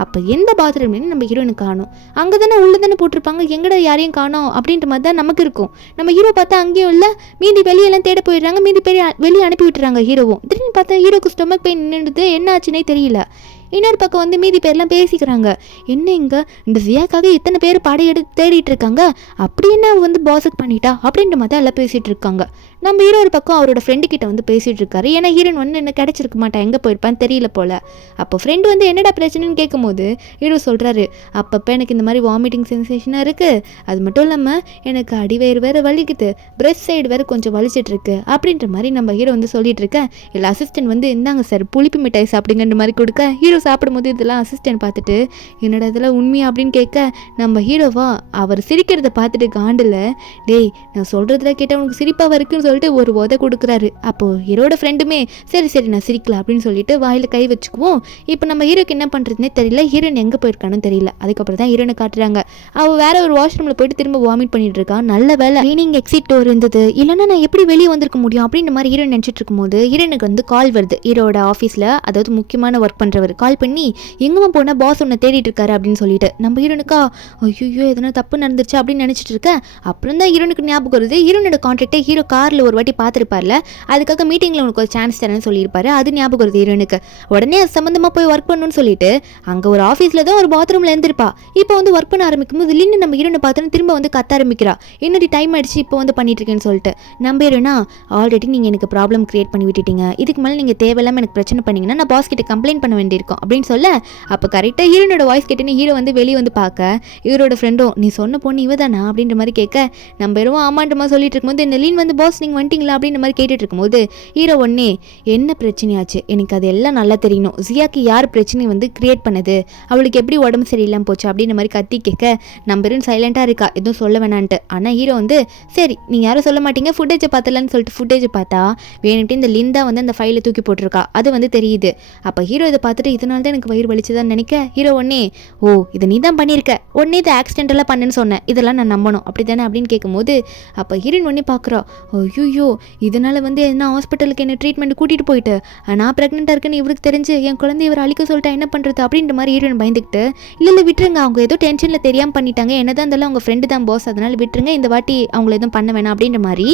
அப்போ எந்த பாத்ரூம்லையும் நம்ம ஹீரோயினு காணும். அங்கே தானே உள்ளே தானே போட்டிருப்பாங்க, எங்கடா யாரையும் காணோம் அப்படின்ற மாதிரி தான் நமக்கு இருக்கும். நம்ம ஹீரோ பார்த்தா அங்கேயும் இல்லை, மீதி வெளியெல்லாம் தேட போயிடுறாங்க, மீதி வெளியே அனுப்பி விட்டுறாங்க ஹீரோவும். திடீர்னு பார்த்தா ஹீரோக்கு ஸ்டொமக் பெயின் நின்றுது, என்ன ஆச்சுன்னே தெரியல. இன்னொரு பக்கம் வந்து மீதி பேர்லாம் பேசிக்கிறாங்க, என்ன இங்கே இந்த ஜியாக்காக இத்தனை பேர் படையெடுத்து தேடிட்டு இருக்காங்க, அப்படி என்ன வந்து பாஸுக்கு பண்ணிட்டா அப்படின்ற மாதிரி எல்லாம் பேசிகிட்டு இருக்காங்க. நம்ம ஹீரோ ஒரு பக்கம் அவரோட ஃப்ரெண்டு கிட்ட வந்து பேசிகிட்டு இருக்காரு. ஏன்னா ஹீரோயின் வந்து என்ன கிடச்சிருக்க மாட்டா, எங்கே போயிருப்பான்னு தெரியல போல். அப்போ ஃப்ரெண்டு வந்து என்னடா பிரச்சனைன்னு கேட்கும்போது ஹீரோ சொல்கிறாரு, அப்பப்போ எனக்கு இந்த மாதிரி வாமிட்டிங் சென்சேஷனாக இருக்குது, அது மட்டும் இல்லாமல் எனக்கு அடிவயிறு வேறு வலிக்குது, பிரெஸ்ட் சைடு வேறு கொஞ்சம் வலிச்சிட்ருக்கு அப்படின்ற மாதிரி நம்ம ஹீரோ வந்து சொல்லிட்டு இருக்க. இல்லை அசிஸ்டன்ட் வந்து இந்தாங்க சார் புளிப்பு மிட்டாய் சாப்பிடுங்கன்ற மாதிரி கொடுக்க ஹீரோ சாப்பிடும்போது இதெல்லாம் அசிஸ்டன்ட் பார்த்துட்டு என்னடா இதெல்லாம் உண்மையா அப்படின்னு கேட்க நம்ம ஹீரோவா அவர் சிரிக்கிறத பார்த்துட்டு காண்டில் டேய் நான் சொல்கிறதுல கேட்டால் உனக்கு சிரிப்பாக இருக்குன்னு சொல்லிட்டு ஒரு உதை கொடுக்குறாரு. அப்போது ஹீரோட ஃப்ரெண்டுமே சரி சரி நான் சிரிக்கலாம் அப்படின்னு சொல்லிட்டு வாயில் கை வச்சுக்குவோம். இப்போ நம்ம ஹீரோக்கு என்ன பண்ணுறதுனே தெரியல, ஹீரோயின் எங்கே போயிருக்கான்னு தெரியல. அதுக்கப்புறம் தான் ஹீரோனை காட்டுறாங்க, அவள் வேற ஒரு வாஷ்ரூமில் போயிட்டு திரும்ப வாமிட் பண்ணிட்டு இருக்கான். நல்ல வேலை க்ளீனிங் எக்ஸிட் டோர் இருந்தது, இல்லைன்னா நான் எப்படி வெளியே வந்திருக்க முடியும் அப்படின்ற மாதிரி ஹீரோயின் நினச்சிட்டு இருக்கும்போது ஹீரோனுக்கு வந்து கால் வருது. ஹீரோட ஆஃபீஸில் அதாவது முக்கியமான ஒர்க் பண்ணுறவர் கால் பண்ணி எங்கேம்மா போனால் பாஸ் உன்னை தேடிட்டு இருக்காரு அப்படின்னு சொல்லிட்டு நம்ம ஹீரோனுக்கா ஐயோ எதனா தப்பு நடந்துருச்சு அப்படின்னு நினச்சிட்டு இருக்கேன். அப்புறம் தான் ஹீரோனுக்கு ஞாபகம் வருது, ஹீரோனோட கான்ட்ராக்டை ஹீரோ காரில் ஒரு வாட்டி பார்த்துருப்பார்ல, அதுக்காக மீட்டிங்கில் உனக்கு ஒரு சான்ஸ் தரேன்னு சொல்லியிருப்பாரு. அது ஞாபகம் வருது ஹீரோனுக்கு. உடனே அது சம்மந்தமாக போய் ஒர்க் பண்ணணும்னு சொல்லிட்டு அங்கே ஒரு ஆஃபீஸில் தான் ஒரு பாத்ரூமில் இருந்திருப்பா. இப்போ வந்து ஒர்க் பண்ண ஆரம்பிக்கும் போது இல்லைன்னு நம்ம ஹீரோனை பார்த்தோன்னு திரும்ப வந்து கத்த ஆரம்பிக்கிறா, என்னடி டைம் ஆயிடுச்சு இப்போ வந்து பண்ணிட்டு இருக்கேன்னு சொல்லிட்டு. நம்ம ஹீரோனா ஆல்ரெடி நீங்கள் எனக்கு ப்ராப்ளம் கிரியேட் பண்ணி விட்டுட்டீங்க, இதுக்கு மேலே நீங்கள் தேவையில்லாமல் எனக்கு பிரச்சனை பண்ணீங்கன்னா நான் பாஸ் கிட்ட கம்ப்ளைண்ட் பண்ண வேண்டியிருக்கும் அப்படின்னு சொல்ல அப்போ கரெக்டாக ஹீரோனோட வாய்ஸ் கேட்டுன்னு ஹீரோ வந்து வெளியே வந்து பார்க்க ஹீரோட ஃப்ரெண்டும் நீ சொன்ன பொண்ணு இவ தானா அப்படின்ற மாதிரி கேட்க நம்ம வெறும் ஆமான்ற மாதிரி சொல்லிட்டு இருக்கும்போது இந்த லீன் வந்து பாஸ் நீங்கள் வந்துட்டீங்களா அப்படின்ற மாதிரி கேட்டுட்டு இருக்கும்போது ஹீரோ ஒன்னே என்ன பிரச்சனையாச்சு எனக்கு அது எல்லாம் நல்லா தெரியணும், ஜியாக்கு யார் பிரச்சனை வந்து கிரியேட் பண்ணது, அவளுக்கு எப்படி உடம்பு சரியில்லாமல் போச்சு அப்படின்ற மாதிரி கத்தி கேட்க நம்ம வெறும் சைலண்டாக இருக்கா எதுவும் சொல்ல வேணான்ட்டு. ஆனால் ஹீரோ வந்து சரி நீங்கள் யாரும் சொல்ல மாட்டீங்க ஃபுட்டேஜை பார்த்தலான்னு சொல்லிட்டு ஃபுட்டேஜை பார்த்தா வேணும்ட்டு இந்த லிந்தா வந்து அந்த ஃபைலை தூக்கி போட்டிருக்கா, அது வந்து தெரியுது. அப்போ ஹீரோ இதை பார்த்துட்டு இதனால தான் எனக்கு வயிறு வலிச்சுதான் நினைக்க ஹீரோ ஒன்னே ஓ இதை நீ தான் பண்ணியிருக்க, உடனே இதை ஆக்சிடென்டெல்லாம் பண்ணுன்னு சொன்னேன், இதெல்லாம் நான் நம்பணும் அப்படி தானே அப்படின்னு கேட்கும்போது அப்போ ஹீரோயின் ஒன்னே பார்க்குறா ஐயோ இதனால் வந்து என்ன ஹாஸ்பிட்டலுக்கு என்ன ட்ரீட்மெண்ட் கூட்டிகிட்டு போயிட்டு நான் ப்ரெக்னெண்ட்டாக இருக்கேன்னு இவருக்கு தெரிஞ்சு என் குழந்தை இவர் அழிக்க சொல்லிட்டா என்ன பண்ணுறது அப்படின்ற மாதிரி ஹீரோயின் பயந்துக்கிட்டு இல்லை விட்டுருங்க அவங்க ஏதோ டென்ஷனில் தெரியாமல் பண்ணிட்டாங்க, என்னதான் இருந்தாலும் அவங்க ஃப்ரெண்டு தான் பாஸ் அதனால் விட்டுருங்க, இந்த வாட்டி அவங்கள எதுவும் பண்ண வேணாம் அப்படின்ற மாதிரி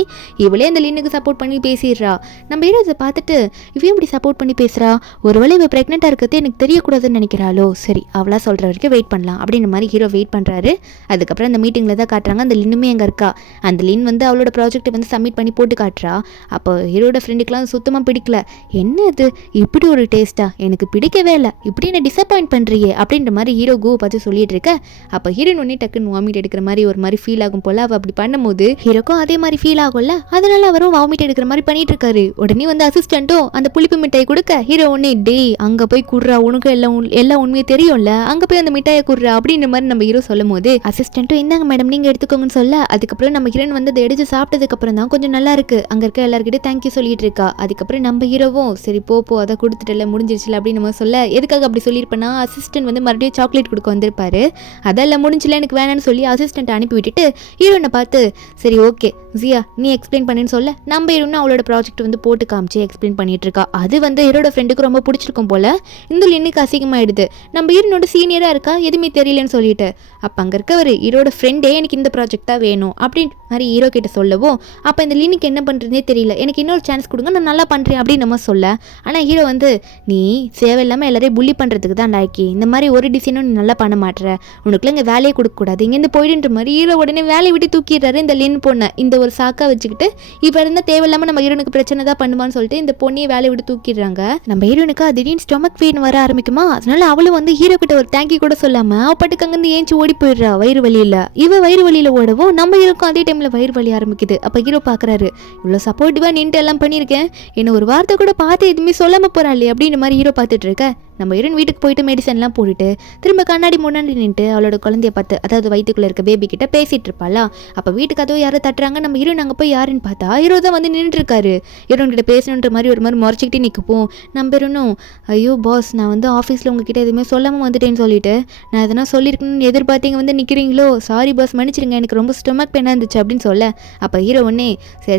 இவளே அந்த லீனுக்கு சப்போர்ட் பண்ணி பேசிடுறா. நம்ம ஹீரோ இதை பார்த்துட்டு இவன் இப்படி சப்போர்ட் பண்ணி பேசுகிறா, ஒருவேளை இவ ப்ரெக்னெண்ட்டாக இருக்கிறது எனக்கு தெரியக்கூடாதுன்னு நினைக்கிறாளோ, சரி அவளா சொல்கிற வரைக்கும் வெயிட் பண்ணலாம் அப்படின்ற மாதிரி ஹீரோ வெயிட் பண்ணுறாரு. அதுக்கப்புறம் அந்த மீட்டிங்கில் தான் காட்டுறாங்க அந்த லின்னுமே எங்கே இருக்கா. அந்த லின் வந்து அவளோட ப்ராஜெக்ட்டை வந்து சப்மிட் பண்ணி போட்டு காட்டுறா. அப்போ ஹீரோட ஃப்ரெண்டுக்கெலாம் சுத்தமாக பிடிக்கல, என்ன இது இப்படி ஒரு டேஸ்ட்டா, எனக்கு பிடிக்கவே இல்லை, இப்படி என்ன டிசப்பாயிண்ட் பண்ணுறியே அப்படின்ற மாதிரி ஹீரோ கோ பார்த்து சொல்லிட்டு இருக்க. அப்போ ஹீரோயின் ஒன்னே டக்குன்னு வாமிட் எடுக்கிற மாதிரி ஒரு மாதிரி ஃபீல் ஆகும் போல் அவள் அப்படி பண்ணும்போது ஹீரோக்கும் அதே மாதிரி ஃபீல் ஆகும்ல, அதனால அவரும் வாமிட் எடுக்கிற மாதிரி பண்ணிட்டு இருக்காரு. உடனே வந்து அசிஸ்டண்ட்டும் அந்த புளிப்பு மிட்டாய் கொடுக்க ஹீரோ ஒன்னே டே அங்கே போய் குடுறா உனக்கு எல்லாம் உண்மையை தெரியும்ல, அங்கே போய் அந்த மிட்டாயை குடுறா அப்படின்ற மாதிரி நம்ம ஹீரோ சொல்லும் போது அசிஸ்டண்ட்டும் இந்தாங்க மேடம் நீங்கள் எடுத்துக்கோங்கன்னு சொல்ல அதுக்கப்புறம் நம்ம ஹீரோயின் வந்து அதை எடுத்து சாப்பிட்டதுக்கப்புறம் தான் கொஞ்சம் நல்லா இருக்கு, அங்கே இருக்க எல்லாருக்கிட்டே தேங்க்யூ சொல்லிட்டு இருக்கா. அதுக்கப்புறம் நம்ம ஹீரோவும் சரி போ அதை கொடுத்துட்டல முடிஞ்சிருச்சுல அப்படின்னு நம்ம சொல்ல, எதுக்காக அப்படி சொல்லியிருப்பேன்னா அசிஸ்டன்ட் வந்து மறுபடியும் சாக்லேட் கொடுக்க வந்திருப்பாரு. அதெல்லாம் முடிஞ்சில எனக்கு வேணான்னு சொல்லி அசிஸ்டன்ட் அனுப்பி விட்டுட்டு ஹீரோனை பார்த்து சரி ஓகே ஜியா நீ எக்ஸ்பிளைன் பண்ணின்னு சொல்ல, நம்ம ஹீரோன்னு அவளோட ப்ராஜெக்ட் வந்து போட்டு காமிச்சு எக்ஸ்பிளைன் பண்ணிட்டு இருக்கா. அது வந்து ஹீரோட ஃப்ரெண்டுக்கு ரொம்ப பிடிச்சிருக்கும் போல. இந்த லின்னுக்கு அசிங்கமாயிடுது, நம்ம ஹீரோனோட சீனியராக இருக்கா எதுவுமே தெரியலன்னு சொல்லிட்டு. அப்போ அங்கே இருக்க ஒரு ஹீரோட ஃப்ரெண்டே எனக்கு இந்த ப்ராஜெக்ட் தான் வேணும் அப்படின்னு மாதிரி ஹீரோ கிட்ட சொல்லவும், அப்போ இந்த லின்னுக்கு என்ன பண்ணுறதுனே தெரியல, எனக்கு இன்னொரு சான்ஸ் கொடுங்க நான் நல்லா பண்ணுறேன் அப்படின்னு நம்ம சொல்ல. ஆனால் ஹீரோ வந்து நீ தேவையில்லாமல் எல்லாரையும் புள்ளி பண்ணுறதுக்கு தான் லாய்க்கி, இந்த மாதிரி ஒரு டிசைனும் நீ நல்லா பண்ண மாட்டேற, உனக்குலாம் இங்கே வேலையை கொடுக்கக்கூடாது, இங்கேருந்து போயிடுன்ற மாதிரி ஹீரோ உடனே வேலையை விட்டு தூக்கிடுறாரு இந்த லின் பொண்ணை. இந்த ஒரு சாக்கா வச்சுக்கிட்டு இப்போ இருந்தால் தேவையில்லாமல் நம்ம ஹீரோனுக்கு பிரச்சனை தான் பண்ணுவான்னு சொல்லிட்டு இந்த பொண்ணையை வேலையை விட்டு தூக்கிடுறாங்க. நம்ம ஹீரோனுக்கு திடீர்னு ஸ்டொமக் பெயின் வர ஆரம்பிக்குமா, அதனால அவளும் வந்து ஹீரோ கிட்ட ஒரு தேங்க்யூ கூட சொல்லாமல் அவள் பாட்டுக்கு அங்கேருந்து ஏஞ்சி ஓடி போயிடுறா வயிறு வலியில். வயிறு வலியில் ஓடவும் நம்ம ஹீரோக்கும் அதே டைமில் வயிறு வலி ஆரம்பிக்குது. அப்போ ஹீரோ பார்க்குறாரு, இவ்வளோ சப்போர்ட்டிவாக நின்று எல்லாம் பண்ணியிருக்கேன், என்ன ஒரு வார்த்தை கூட பார்த்து எதுவுமே சொல்லாமல் போகிறாள் அப்படின்ற மாதிரி ஹீரோ பார்த்துட்டு இருக்க. நம்ம ஹீரோயின் வீட்டுக்கு போயிட்டு மெடிசன்லாம் போட்டுட்டு திரும்ப கண்ணாடி முன்னாடி நின்று அவளோட குழந்தைய பார்த்து, அதாவது வயிற்றுக்குள்ளே இருக்க பேபி கிட்ட பேசிகிட்டு இருப்பாளா. அப்போ வீட்டுக்கு அதுவும் யாரோ தட்டுறாங்க. நம்ம ஹீரோயின் அங்கே போய் யாருன்னு பார்த்தா ஹீரோ தான் வந்து நின்றுருக்காரு. ஹீரோயின் கிட்ட பேசணுன்ற மாதிரி ஒரு மாதிரி முறைச்சிக்கிட்டே நிற்கப்போம். நம்ம ஹீரோனும் ஐயோ பாஸ் நான் வந்து ஆஃபீஸில் உங்ககிட்ட எதுவுமே சொல்லாமல் வந்துட்டேன்னு சொல்லிட்டு, நான் எதனா சொல்லியிருக்கணும்னு எதிர்பார்த்தீங்க வந்து நிற்கிறீங்களோ, சாரி பாஸ் மன்னிச்சிருங்க, எனக்கு ரொம்ப ஸ்டொமக் பெயினாக இருந்துச்சு அப்படின்னு சொல்ல. அப்போ ஹீரோ ஒன்னே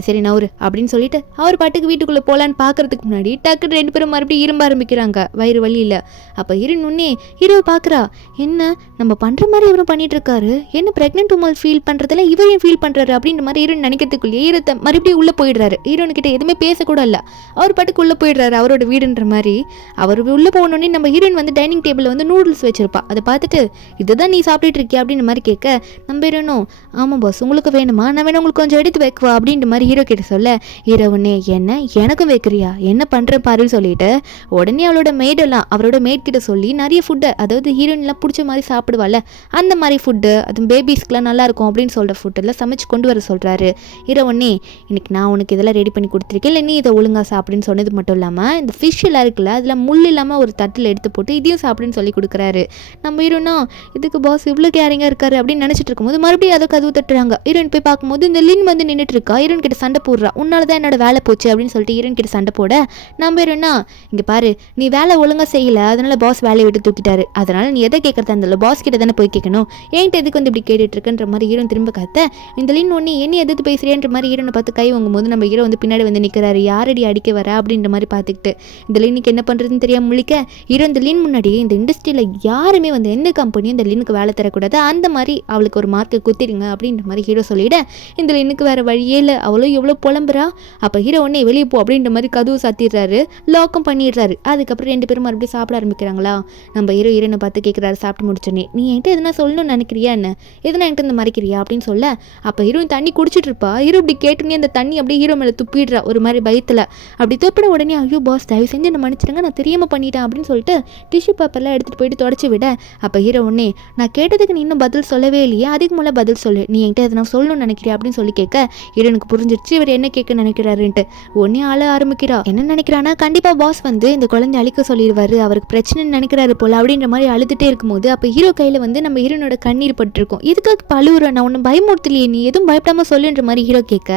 சரி நவுரு அப்படின்னு சொல்லிட்டு அவர் பாட்டுக்கு வீட்டுக்குள்ளே போகலான்னு பார்க்கறதுக்கு முன்னாடி டக்குன்னு 2 பேரும் மறுபடியும் இரும்ப ஆரம்பிக்கிறாங்க வயிறு வலியில். அப்போ ஹீரோயின் உன்னே ஹீரோவை பார்க்குறா, என்ன நம்ம பண்ணுற மாதிரி இவரும் பண்ணிட்டு இருக்காரு, என்ன ப்ரெக்னென்ட் உமல் ஃபீல் பண்ணுறதுல இவரையும் ஃபீல் பண்ணுறாரு அப்படின்ற மாதிரி ஹீரோயின் நினைக்கிறதுக்குள்ளேயே ஹீரோத்தை மறுபடியும் உள்ளே போயிடுறாரு. ஹீரோயின் கிட்ட எதுவுமே பேசக்கூட இல்லை, அவர் பாட்டுக்கு உள்ளே போயிடுறாரு அவரோட வீடுன்ற மாதிரி. அவர் உள்ளே போனோடனே நம்ம ஹீரோயின் வந்து டைனிங் டேபிளில் வந்து நூடுல்ஸ் வச்சிருப்பா. அதை பார்த்துட்டு இதுதான் நீ சாப்பிட்டுட்டு இருக்கியா அப்படின்ற மாதிரி கேட்க, நம்ம ஹீரோனும் ஆமாம் பாஸ் உங்களுக்கு வேணுமா, நான் வேணும் உங்களுக்கு கொஞ்சம் எடுத்து வைக்குவா அப்படின்ற மாதிரி ஹீரோ கிட்ட சொல்ல, ஹீரோ உடனே என்ன எனக்கும் வைக்கிறியா என்ன பண்ணுறேன் பாருன்னு சொல்லிட்டு உடனே அவளோட மெய்டெல்லாம் அவரோட மேட் கிட்ட சொல்லி நிறைய ஃபுட்டு, அதாவது ஹீரோயின்லாம் பிடிச்ச மாதிரி சாப்பிடுவாள் அந்த மாதிரி ஃபுட்டு, அது பேபிஸ்க்குலாம் நல்லாயிருக்கும் அப்படின்னு சொல்கிற ஃபுட்டெல்லாம் சமைச்சு கொண்டு வர சொல்கிறாரு. ஹீரோ ஒன்னே இன்னைக்கு நான் உனக்கு இதெல்லாம் ரெடி பண்ணி கொடுத்துருக்கேன், இல்லை நீ இதை ஒழுங்காக சாப்பிடுன்னு சொன்னது மட்டும் இல்லாமல் இந்த ஃபிஷ் எல்லாம் இருக்குல்ல அதில் முள் இல்லாமல் ஒரு தட்டில் எடுத்து போட்டு இதையும் சாப்பிடுன்னு சொல்லி கொடுக்குறாரு. நம்ம ஹீரோனா இதுக்கு பாஸ் இவ்வளோ கேரிங்காக இருக்காரு அப்படின்னு நினச்சிட்டு இருக்கும்போது மறுபடியும் அதை கதவு தட்டுறாங்க. ஹீரோயின் போய் பார்க்கும்போது இந்த லின் வந்து நின்றுட்டு இருக்கா. ஹீரோயின் கிட்ட சண்டை போடுறா, உன்னால தான் என்னோட வேலை போச்சு அப்படின்னு சொல்லிட்டு ஹீரோயின் கிட்ட சண்டை போட, நம்ம ஹீரோனா இங்கே பாரு நீ வேலை ஒழுங்காக செய்யலை அதனால பாஸ் வேலையை விட்டு தூக்கிட்டாரு, அதனால நீ எதை கேட்கறதா இருந்தாலும் பாஸ் கிட்ட தானே போய் கேட்கணும், என்கிட்ட எதுக்கு வந்து இப்படி கேட்டுட்டு இருக்குன்ற மாதிரி ஹீரோன் திரும்ப கத்த. இந்த லின் ஒன்று என்ன எதிர்த்து பேசுறேன்ற மாதிரி ஹீரோனை பார்த்து கை வாங்கும் போது நம்ம ஹீரோ வந்து பின்னாடி வந்து நிற்கிறாரு. யாரடி அடிக்க வர அப்படின்ற மாதிரி பார்த்துக்கிட்டு இந்த லின்னுக்கு என்ன பண்ணுறதுன்னு தெரியாம முழிக்க, ஹீரோ இந்த லின் முன்னாடி இந்த இண்டஸ்ட்ரியில் யாருமே வந்து எந்த கம்பெனியும் இந்த லின்னுக்கு வேலை தரக்கூடாது, அந்த மாதிரி அவளுக்கு ஒரு மார்க்கை குத்திடுங்க அப்படின்ற மாதிரி ஹீரோ சொல்லிவிட, இந்த லின்னுக்கு வேறு வழியே இல்லை, அவ்வளோ எவ்வளோ புலம்புறா. அப்போ ஹீரோ ஒன்னே வெளியே போ அப்படின்ற மாதிரி கதவு சாத்திடுறாரு, லாக்கும் பண்ணிடுறாரு. அதுக்கப்புறம் 2 பேரும் மறுபடியும் சாப்பிட ஆரம்பிக்கிறாங்களா. நம்ம ஹீரோயினை பார்த்து கேட்குறாரு சாப்பிட்டு முடிச்சோன்னே, நீ என்கிட்ட எதனா சொல்லணும்னு நினைக்கிறியா என்ன, எதனா என்கிட்ட இந்த மறைக்கிறியா அப்படின்னு சொல்ல. அப்போ ஹீரோயின் தண்ணி குடிச்சிட்டு இருப்பா. ஹீரோ இப்படி கேட்டுனே அந்த தண்ணி அப்படியே ஹீரோ மேலே துப்பிடுறா ஒரு மாதிரி பயத்தில். அப்படி துப்பிட உடனே ஐயோ பாஸ் தயவு செஞ்சு என்ன மன்னிச்சிடுங்க நான் தெரியாமல் பண்ணிட்டேன் அப்படின்னு சொல்லிட்டு டிஷ்யூ பேப்பர்லாம் எடுத்துகிட்டு போயிட்டு தொடச்சி விட. அப்போ ஹீரோ ஒன்னே நான் கேட்டதுக்கு நீ இன்னும் பதில் சொல்லவே இல்லையே, அதுக்கு மேலே பதில் சொல்லு, நீ என்கிட்ட எதனா சொல்லணும்னு நினைக்கிறியா அப்படின்னு சொல்லி கேட்க, ஹீரோனுக்கு புரிஞ்சிருச்சு இவர் என்ன கேட்க நினைக்கிறாருன்ட்டு. உடனே ஆள ஆரம்பிக்கிறா. என்ன நினைக்கிறான்னா கண்டிப்பாக பாஸ் வந்து இந்த குழந்தை அழிக்க சொல்லிடுவாரு, அவருக்கு பிரச்சனைன்னு நினைக்கிறாரு போல அப்படின்ற மாதிரி அழுதுகிட்டே இருக்கும்போது அப்போ ஹீரோ கையில் வந்து நம்ம ஹீரோனோட கண்ணீர் பட்டிருக்கும். இதுக்காக பழுவுற நான் ஒன்றும் பயமுறுத்தலையே, நீ எதுவும் பயப்படாமல் சொல்லுன்ற மாதிரி ஹீரோ கேட்க,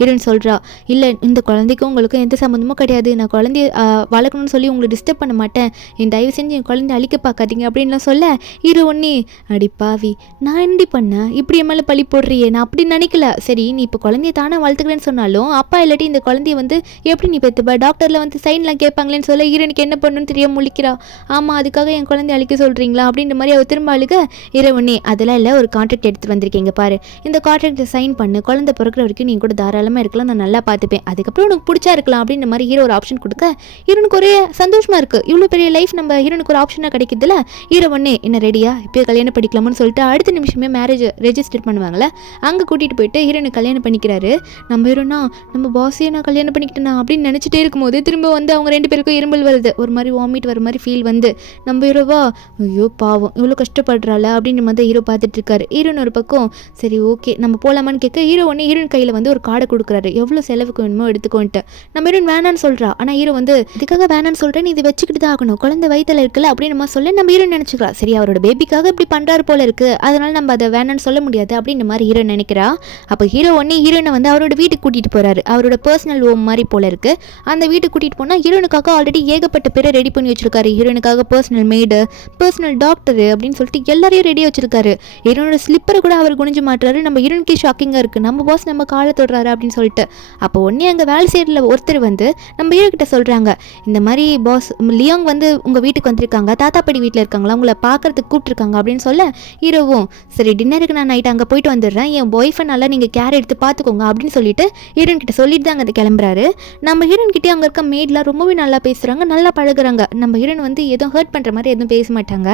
ஹீரோயின் சொல்கிறா இல்லை இந்த குழந்தைக்கும் உங்களுக்கும் எந்த சம்மந்தமும் கிடையாது, நான் குழந்தைய வளர்க்கணும்னு சொல்லி உங்களை டிஸ்டர்ப் பண்ண மாட்டேன், என் தயவு செஞ்சு என் குழந்தைய அழிக்க பார்க்காதீங்க அப்படின்லாம் சொல்ல, ஹீரோ ஒன்னே அடி பாவி நான் என்னடி பண்ணேன் இப்படி என் மேலே பழி போடுறியே, நான் அப்படி நினைக்கல, சரி நீ இப்போ குழந்தைய தானே வளர்த்துக்கிறேன்னு சொன்னாலும் அப்பா இல்லாட்டி இந்த குழந்தைய வந்து எப்படி நீ பெற்றுப்ப, டாக்டரில் வந்து சைன்லாம் கேட்பாங்களேன்னு சொல்ல ஹீரோனுக்கு என்ன பண்ணணும்னு தெரியாம முழிக்கிறா. ஆமாம் அதுக்காக என் குழந்தைய அழிக்க சொல்கிறீங்களா அப்படின்ற மாதிரி அவள் திரும்ப அழுக, ஹீரோனே அதெல்லாம் இல்லை ஒரு கான்ட்ராக்ட் எடுத்துகிட்டு வந்திருக்கீங்க பாரு, இந்த கான்ட்ராக்டை சைன் பண்ணு, குழந்தை பிறக்கிற வரைக்கும் நீ கூட தாராளமாக இருக்கலாம், நான் நல்லா பார்த்துப்பேன், அதுக்கப்புறம் உனக்கு பிடிச்சா இருக்கலாம் அப்படின்ற மாதிரி ஹீரோ ஒரு ஆப்ஷன் கொடுக்க ஹீரோனுக்கு ஒரே சந்தோஷமாக இருக்குது. இவ்வளோ பெரிய லைஃப் நம்ம ஹீரோனுக்கு ஒரு ஆப்ஷனாக கிடைக்குதுல்ல. ஹீரோ ஒன்னே என்ன ரெடியா இப்போ கல்யாணம் படிக்கலாம்னு சொல்லிட்டு அடுத்த நிமிஷமே மேரேஜ் ரெஜிஸ்டர் பண்ணுவாங்களே அங்கே கூட்டிகிட்டு போயிட்டு ஹீரோனுக்கு கல்யாணம் பண்ணிக்கிறாரு. நம்ம ஹீரோனா நம்ம பாஸையே நான் கல்யாணம் பண்ணிக்கிட்டேனா அப்படின்னு நினச்சிட்டே இருக்கும்போது திரும்ப வந்து அவங்க 2 பேருக்கும் இரும்பல் வருது, ஒரு மாதிரி வாமிட் வர ஒரு மாதிரி ஃபீல் வந்து நம்ம ஹீரோவா ஐயோ பாவம் இவ்வளோ கஷ்டப்படுறாள் அப்படின்ற மாதிரி ஹீரோ பார்த்துட்டு இருக்காரு. ஹீரோன்னு ஒரு பக்கம் சரி ஓகே நம்ம போகலாமான்னு கேட்க ஹீரோ ஒன்று ஹீரோயின் கையில் வந்து ஒரு கார்டை கொடுக்குறாரு, எவ்வளோ செலவுக்கு வேணுமோ எடுத்துக்கோன்ட்டு. நம்ம ஹீரோயின் வேணான்னு சொல்கிறா, ஆனால் ஹீரோ வந்து இதுக்காக வேணான்னு சொல்கிறேன், நீ இதை வச்சுக்கிட்டு தான் ஆகணும், குழந்தை வயிற்றில் இருக்குல்ல அப்படின்னு நம்ம சொல்ல நம்ம ஹீரோயின் நினச்சிக்கிறா. சரி அவரோட பேபிக்காக இப்படி பண்ணுறாரு போல இருக்குது, அதனால நம்ம அதை வேணான்னு சொல்ல முடியாது அப்படின்ற மாதிரி ஹீரோ நினைக்கிறா. அப்போ ஹீரோ ஒன்று ஹீரோயினை வந்து அவரோட வீட்டுக்கு கூட்டிகிட்டு போகிறாரு, அவரோட பர்சனல் ஹோம் மாதிரி போல இருக்குது. அந்த வீட்டுக்கு கூட்டிகிட்டு போனால் ஹீரோனுக்காக ஆல்ரெடி ஏகப்பட்ட பேரை ரெடி பண்ணி வச்சிருக்காரு. ஹீரோனுக்காக பர்சனல் மெய்டு, பர்சனல் டாக்டரு அப்படின்னு சொல்லிட்டு எல்லாரையும் ரெடி வச்சிருக்காரு. ஹீரோனோட ஸ்லிப்பரை கூட அவர் குனிஞ்சு மாட்டுறாரு. நம்ம ஹீரோனுக்கே ஷாக்கிங்காக இருக்குது, நம்ம பாஸ் நம்ம காலை தொடுறாரு அப்படின்னு சொல்லிட்டு. அப்போ ஒன்றே அங்கே வேலை செய்யறதுல ஒருத்தர் வந்து நம்ம ஹீரோ கிட்ட சொல்கிறாங்க, இந்த மாதிரி பாஸ் லியோங் வந்து உங்கள் வீட்டுக்கு வந்திருக்காங்க, தாத்தா பாட்டி வீட்டில் இருக்காங்களா, உங்களை பார்க்கறதுக்கு கூப்பிட்டுருக்காங்க அப்படின்னு சொல்ல ஹீரோவும் சரி டின்னருக்கு நான் நைட் அங்கே போயிட்டு வந்துடுறேன், என் பாய்ஃபை நல்லா நீங்கள் கேர் எடுத்து பார்த்துக்கோங்க அப்படின்னு சொல்லிட்டு ஹீரோன் கிட்ட சொல்லிட்டு தான் அங்கே கிளம்புறாரு. நம்ம ஹீரோன் கிட்டே அங்கே இருக்க மேட்லாம் ரொம்பவே நல்லா பேசுகிறாங்க, நல்லா பழகுறாங்க. நம்ம ஹீரோன் வந்து எதுவும் ஹர்ட் பண்ணுற மாதிரி எதுவும் பேச மாட்டாங்க.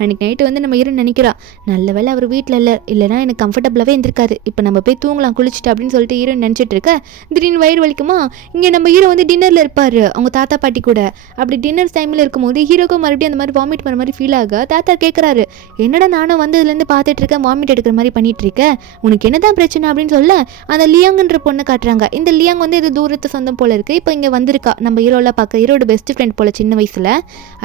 அன்றைக்கி நைட்டு வந்து நம்ம ஹீரோன் நினைக்கிறா, நல்ல வேலை அவர் வீட்டில் இல்லைனா எனக்கு கம்ஃபர்டபுளாகவே இருந்திருக்காது, இப்போ நம்ம போய் தூங்கலாம் குளிச்சுட்டு அப்படின்னு சொல்லிட்டு ஹீரோயின் நினச்சிட்டு இருக்க திடீர்னு வயிறு வலிக்குமா. இங்கே நம்ம ஹீரோ வந்து டின்னரில் இருப்பார் அவங்க தாத்தா பாட்டி கூட. அப்படி டின்னர் டைமில் இருக்கும்போது ஹீரோக்கும் மறுபடியும் அந்த மாதிரி வாமிட் பண்ணுற மாதிரி ஃபீல் ஆக தாத்தா கேட்குறாரு, என்னடா நானும் வந்து இதுலேருந்து பார்த்துட்டு இருக்கேன், வாமிட் எடுக்கிற மாதிரி பண்ணிட்டு இருக்கேன், உனக்கு என்னதான் பிரச்சனை அப்படின்னு சொல்ல அந்த லியாங்குன்ற பொண்ணை காட்டுறாங்க. இந்த லியாங் வந்து இது தூரத்து சொந்தம் போல இருக்குது, இப்போ இங்கே வந்திருக்கா நம்ம ஹீரோவில் பார்க்க, ஹீரோட பெஸ்ட் ஃப்ரெண்ட் போல சின்ன வயசில்.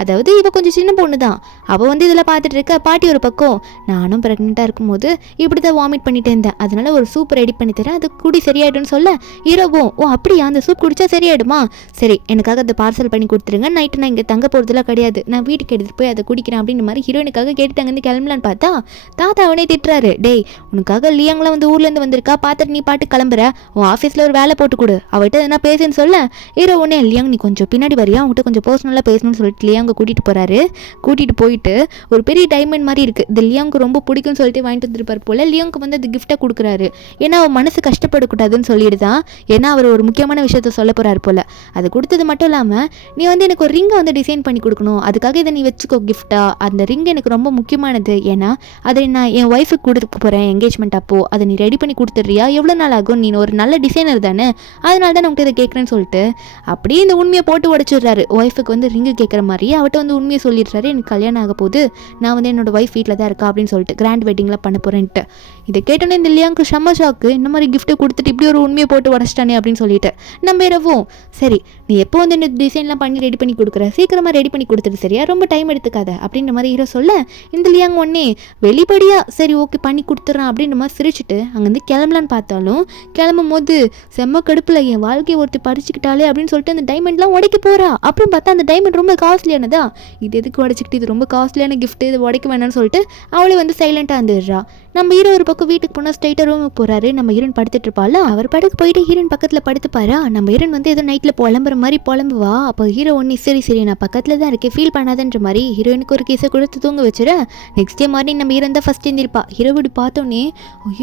அதாவது இவ கொஞ்சம் சின்ன பொண்ணு தான், அவள் வந்து இதில் பார்த்துட்டு இருக்க. பாட்டி ஒரு பக்கம் நானும் ப்ரெக்னெண்ட்டாக இருக்கும்போது இப்படி தான் வாமிட் பண்ணிட்டே இருந்தேன், அதனால ஒரு சூப் ரெடி பண்ணி தரேன், அது குடி சரியாயிடும்னு சொல்ல ஹீரோவும் ஓ அப்படியா அந்த சூப் குடிச்சா சரியாயிடுமா, சரி எனக்காக அதை பார்சல் பண்ணி கொடுத்துருங்க, நைட்டு நான் இங்கே தங்க போகிறதுலாம் கிடையாது, நான் வீட்டுக்கு எடுத்துகிட்டு போய் அதை குடிக்கிறேன் அப்படின்ற மாதிரி ஹீரோயினுக்காக கேட்டுட்டு அங்கேருந்து கிளம்பலான்னு பார்த்தா தாத்தா அவனே திட்டுறாரு, டேய் உனக்காக லியாங்லாம் வந்து ஊர்லேருந்து வந்திருக்கா, பார்த்துட்டு நீ பாட்டு கிளம்புற, உன் ஆஃபீஸில் ஒரு வேலை போட்டு கொடு, அவட்ட எதனா பேசுன்னு சொல்ல ஹீரோ உடனே லியாங் நீ கொஞ்சம் பின்னாடி வரியா, அவங்ககிட்ட கொஞ்சம் பர்சனலாக பேசணும்னு சொல்லிட்டு லியாங்க கூட்டிகிட்டு போகிறாரு. கூட்டிகிட்டு போயிட்டு ஒரு பெரிய டைமண்ட் மாதிரி இருக்குது, இது லியாங்க்கு ரொம்ப பிடிக்கும்னு சொல்லிட்டு வாங்கிட்டு வந்துருப்பார் போல். லியாங்க்கு வந்து அது கிஃப்ட்டை கொடுக்குறாரு, ஏன்னா அவன் மனசு கஷ்டப்படக்கூடாதுன்னு சொல்லிட்டு தான், ஏன்னா அவர் ஒரு முக்கியமான விஷயத்த சொல்ல போகிறார் போல். அது கொடுத்தது மட்டும் இல்லாமல் நீ வந்து எனக்கு ஒரு ரிங்கை வந்து டிசைன் பண்ணி கொடுக்கணும், அதுக்காக இதை நீ வச்சுக்கோ கிஃப்டாக, அந்த ரிங் எனக்கு ரொம்ப முக்கியமானது, ஏன்னா அதை நான் என் ஒய்ஃபுக்கு கொடுக்க போகிறேன் என்கேஜ்மெண்ட் அப்போது, அதை நீ ரெடி பண்ணி கொடுத்துட்றியா, எவ்வளோ நாள் ஆகும், நீ ஒரு நல்ல டிசைனர் தானே, அதனால தான் உங்கள்கிட்ட இதை கேட்குறேன்னு சொல்லிட்டு அப்படியே இந்த உண்மையை போட்டு உடச்சிடுறாரு. ஒய்ஃபுக்கு வந்து ரிங்கு கேட்குற மாதிரி அவட்ட வந்து உண்மையை சொல்லிடுறாரு, எனக்கு கல்யாணம் ஆக போகுது, நான் வந்து என்னோட ஒய்ஃப் வீட்டில் தான் இருக்கா அப்படின்னு சொல்லிட்டு கிராண்ட் வெட்டிங்லாம் பண்ண போகிறேன்ட்டு. இதை கேட்டோன்னே இந்த லியாங்க்கு செம்ம ஷாக்கு, இந்த மாதிரி கிஃப்ட்டை கொடுத்துட்டு இப்படி ஒரு உண்மையை போட்டு உடச்சிட்டானே அப்படின்னு சொல்லிட்டு. நம்ம இரவும் சரி நீ எப்போ வந்து இந்த டிசைன்லாம் பண்ணி ரெடி பண்ணி கொடுக்குற, சீக்கிரமாக ரெடி பண்ணி கொடுத்துட்டு சரியா, ரொம்ப டைம் எடுத்துக்காத அப்படின்ற மாதிரி ஹீரோ சொல்ல இந்த லியாங் ஒன்னே வெளிப்படையாக சரி ஓகே பண்ணி கொடுத்துட்றான் அப்படின்ற மாதிரி சிரிச்சுட்டு அங்கேருந்து கிளம்பலான்னு பார்த்தாலும் கிளம்பும் போது செம்ம கடுப்பில் என் வாழ்க்கையை ஒருத்தி பறிச்சுக்கிட்டாலே அப்படின்னு சொல்லிட்டு அந்த டைமண்ட்லாம் உடைக்க போகிறா. அப்புறம் பார்த்தா அந்த டைமண்ட் ரொம்ப காஸ்ட்லியானதா, இது எதுக்கு உடைச்சிக்கிட்டு, இது ரொம்ப காஸ்ட்லியான கிஃப்ட், இது உடைக்க வேணாம்னு சொல்லிட்டு அவளே வந்து சைலண்டாக இருந்துடுறா. நம்ம ஹீரோ ஒரு பக்கம் வீட்டுக்கு போனால் ஸ்ட்ரைட்டாக ரூமுக்கு போகிறாரு. நம்ம ஹீரோன் படுத்துட்டு இருப்பாள், அவர் படுக்க போயிட்டு ஹீரோன் பக்கத்தில் படுத்துப்பாரா. நம்ம ஹீரோன் வந்து ஏதோ நைட்டில் புலம்புற மாதிரி புலம்புவா. அப்போ ஹீரோ ஒன்று சரி நான் பக்கத்தில் தான் இருக்கேன் ஃபீல் பண்ணாதன்ற மாதிரி ஹீரோயினுக்கு ஒரு கேஸை கொடுத்து தூங்க வச்சுற. நெக்ஸ்ட் டே மார்னிங் நம்ம ஹீரோன் தான் ஃபஸ்ட் எழுந்திருப்பா. ஹீரோ இப்படி பார்த்தோன்னே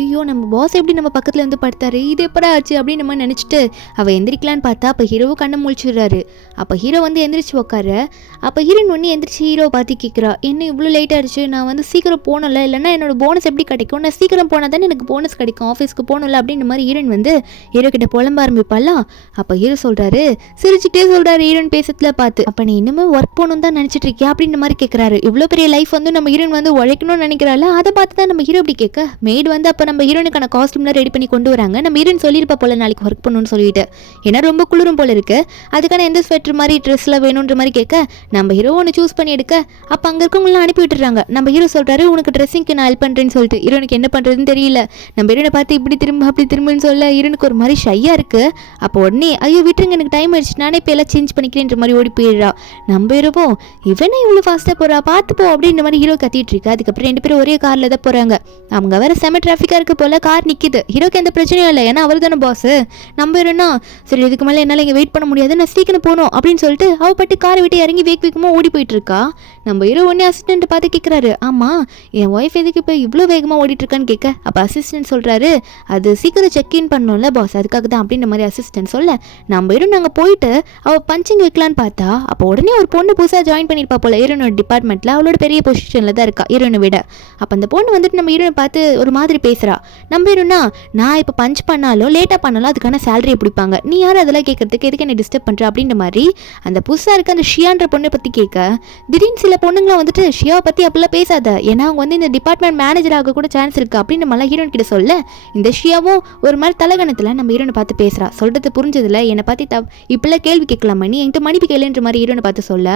ஐயோ நம்ம பாஸ் எப்படி நம்ம பக்கத்தில் வந்து படுத்தாரு, இது எப்படா ஆச்சு அப்படின்னு நம்ம நினச்சிட்டு அவள் எந்திரிக்கலான்னு பார்த்தா அப்போ ஹீரோவும் கண்ணை முழிச்சிடுறாரு. அப்போ ஹீரோ வந்து எந்திரிச்சு உட்காரு. அப்போ ஹீரோயின் ஒன்று எந்திரிச்சு ஹீரோ பார்த்து கேட்குறா, என்ன இவ்வளோ லேட் ஆகிடுச்சு, நான் வந்து சீக்கிரம் போகணும்ல, இல்லைன்னா என்னோட போனஸ் எப்படி கிடைக்கும், நான் சீக்கிரம் போனால் தானே எனக்கு போனஸ் கிடைக்கும், ஆஃபீஸ்க்கு போகணும்ல அப்படின்ற மாதிரி ஹீரோயின் வந்து ஹீரோ கிட்ட புலம்ப ஆரம்பிப்பாளா. அப்போ ஹீரோ சொல்கிறாரு, சிரிச்சுட்டே சொல்கிறாரு ஹீரோயின் பேசத்துல பார்த்து, அப்போ நீ இன்னுமே ஒர்க் போகணும் தான் நினச்சிட்டு இருக்கியா அப்படின்ற மாதிரி கேட்குறாரு. இவ்வளோ பெரிய லைஃப் வந்து நம்ம ஹீரோயின் வந்து உழைக்கணும்னு நினைக்கிறாள், அதை பார்த்து தான் நம்ம ஹீரோ இப்படி கேட்க மெய்டு வந்து அப்போ நம்ம ஹீரோனுக்கான காஸ்ட்யூம்லாம் ரெடி பண்ணி கொண்டு வராங்க. நம்ம ஹீரோயின் சொல்லியிருப்பா போல நாளைக்கு ஒர்க் பண்ணணும்னு சொல்லிட்டு, ஏன்னா ரொம்ப குளிரும் போல இருக்கு, அதுக்கான எந்த ஸ்வெட்டர் மாதிரி ட்ரெஸ்லாம் வேணுன்ற மாதிரி கேட்க நம்ம ஹீரோ ஒன்று சூஸ் பண்ணி எடுக்க அப்போ அங்கே இருக்கவங்களாம் அனுப்பி விட்டுறாங்க. நம்ம ஹீரோ சொல்கிறாரு உனக்கு ட்ரெஸ்ஸிங்க்கு நான் ஹெல்ப் பண்ணுறேன்னு சொல்லிட்டு. ஹீரோனுக்கு என்ன பண்ணுறதுன்னு தெரியல. நம்ம ஹீரோனை பார்த்து இப்படி திரும்ப அப்படி திரும்பன்னு சொல்ல ஹீரோனுக்கு ஒரு மாதிரி ஷையாக இருக்குது. அப்போ உடனே ஐயோ விட்டுருங்க எனக்கு டைம் ஆயிடுச்சு, நானே இப்போ எல்லாம் சேஞ்ச் பண்ணிக்கிறேன்ற மாதிரி ஓடி போயிடுறா. நம்ம ஹீரோவும் இவனே இவ்வளோ ஃபாஸ்ட்டாக போகிறா பார்த்துப்போ அப்படின்ற மாதிரி ஹீரோ கத்திட்டு இருக்கு. அதுக்கப்புறம் 2 பேரும் ஒரே காரில் தான் போகிறாங்க. அவங்க வேறு செம டிராஃபிக்காக இருக்க போல் கார் நிற்கிது. ஹீரோக்கு எந்த பிரச்சனையும் இல்லை, ஏன்னா அவர் தானே பாஸு. நம்ம ஹீரோனா சரி இதுக்கு மேலே என்னால் இங்கே வெயிட் பண்ண முடியாது, நான் சீக்கிரம் போகணும் அப்படின்னு சொல்லிட்டு அவள் பட்டு காரை விட்டு இறங்கி வேகமாக ஓடி போயிட்டு இருக்கா. நம்ம ஹீரோ ஒன்னே அசிஸ்டன்ட் பார்த்து கேட்குறாரு, ஆமாம் என் ஒய்ஃப் எதுக்கு இப்போ இவ்வளோ வேகமாக ஓடிட்டுருக்கான்னு கேட்க, அப்போ அசிஸ்டன்ட் சொல்கிறாரு, அது சீக்கிரம் செக்இன் பண்ணோம்ல பாஸ், அதுக்காக தான் அப்படின்ற மாதிரி அசிஸ்டன்ட் சொல்ல, நம்ம ஹீரோ நாங்கள் போயிட்டு அவள் பஞ்சிங் வைக்கலான்னு பார்த்தா அப்போ உடனே ஒரு பொண்ணு புதுசாக ஜாயின் பண்ணியிருப்பா போல ஹீரோனோட டிபார்ட்மெண்ட்டில், அவளோட பெரிய பொசிஷனில் தான் இருக்கா ஹீரோனை விட. அப்போ அந்த பொண்ணு வந்துட்டு நம்ம ஹீரோனை பார்த்து ஒரு மாதிரி பேசுகிறா. நம்ம ஹீரோனா, நான் இப்போ பஞ்ச் பண்ணாலும் லேட்டாக பண்ணாலும் அதுக்கான சேலரியை பிடிப்பாங்க, நீ யார் அதெல்லாம் கேட்கறதுக்கு, எதுக்கு என்ன டிஸ்டர்ப் பண்ணுற அப்படின்ற மாதிரி அந்த புதுசாக இருக்க அந்த ஷியான்ற பொண்ணை பற்றி கேட்க, திடீர்னு சில பொண்ணுங்களாம் வந்துட்டு ஷியாவை பற்றி அப்படிலாம் பேசாத, ஏன்னா அவங்க வந்து இந்த டிபார்ட்மெண்ட் மேனேஜர் ஆக கூட சான்ஸ் இருக்குது அப்படின்ற மாதிரிலாம் ஹீரோன் கிட்ட சொல்ல, இந்த ஷியாவும் ஒரு மாதிரி தலகணத்தில் நம்ம ஹீரோனை பார்த்து பேசுகிறா. சொல்கிறது புரிஞ்சதில்ல, என்னை பார்த்து இப்பெல்லாம் கேள்வி கேட்கலாமா, நீ என்கிட்ட மன்னிப்பு கேளுன்ற மாதிரி ஹீரோனை பார்த்து சொல்ல,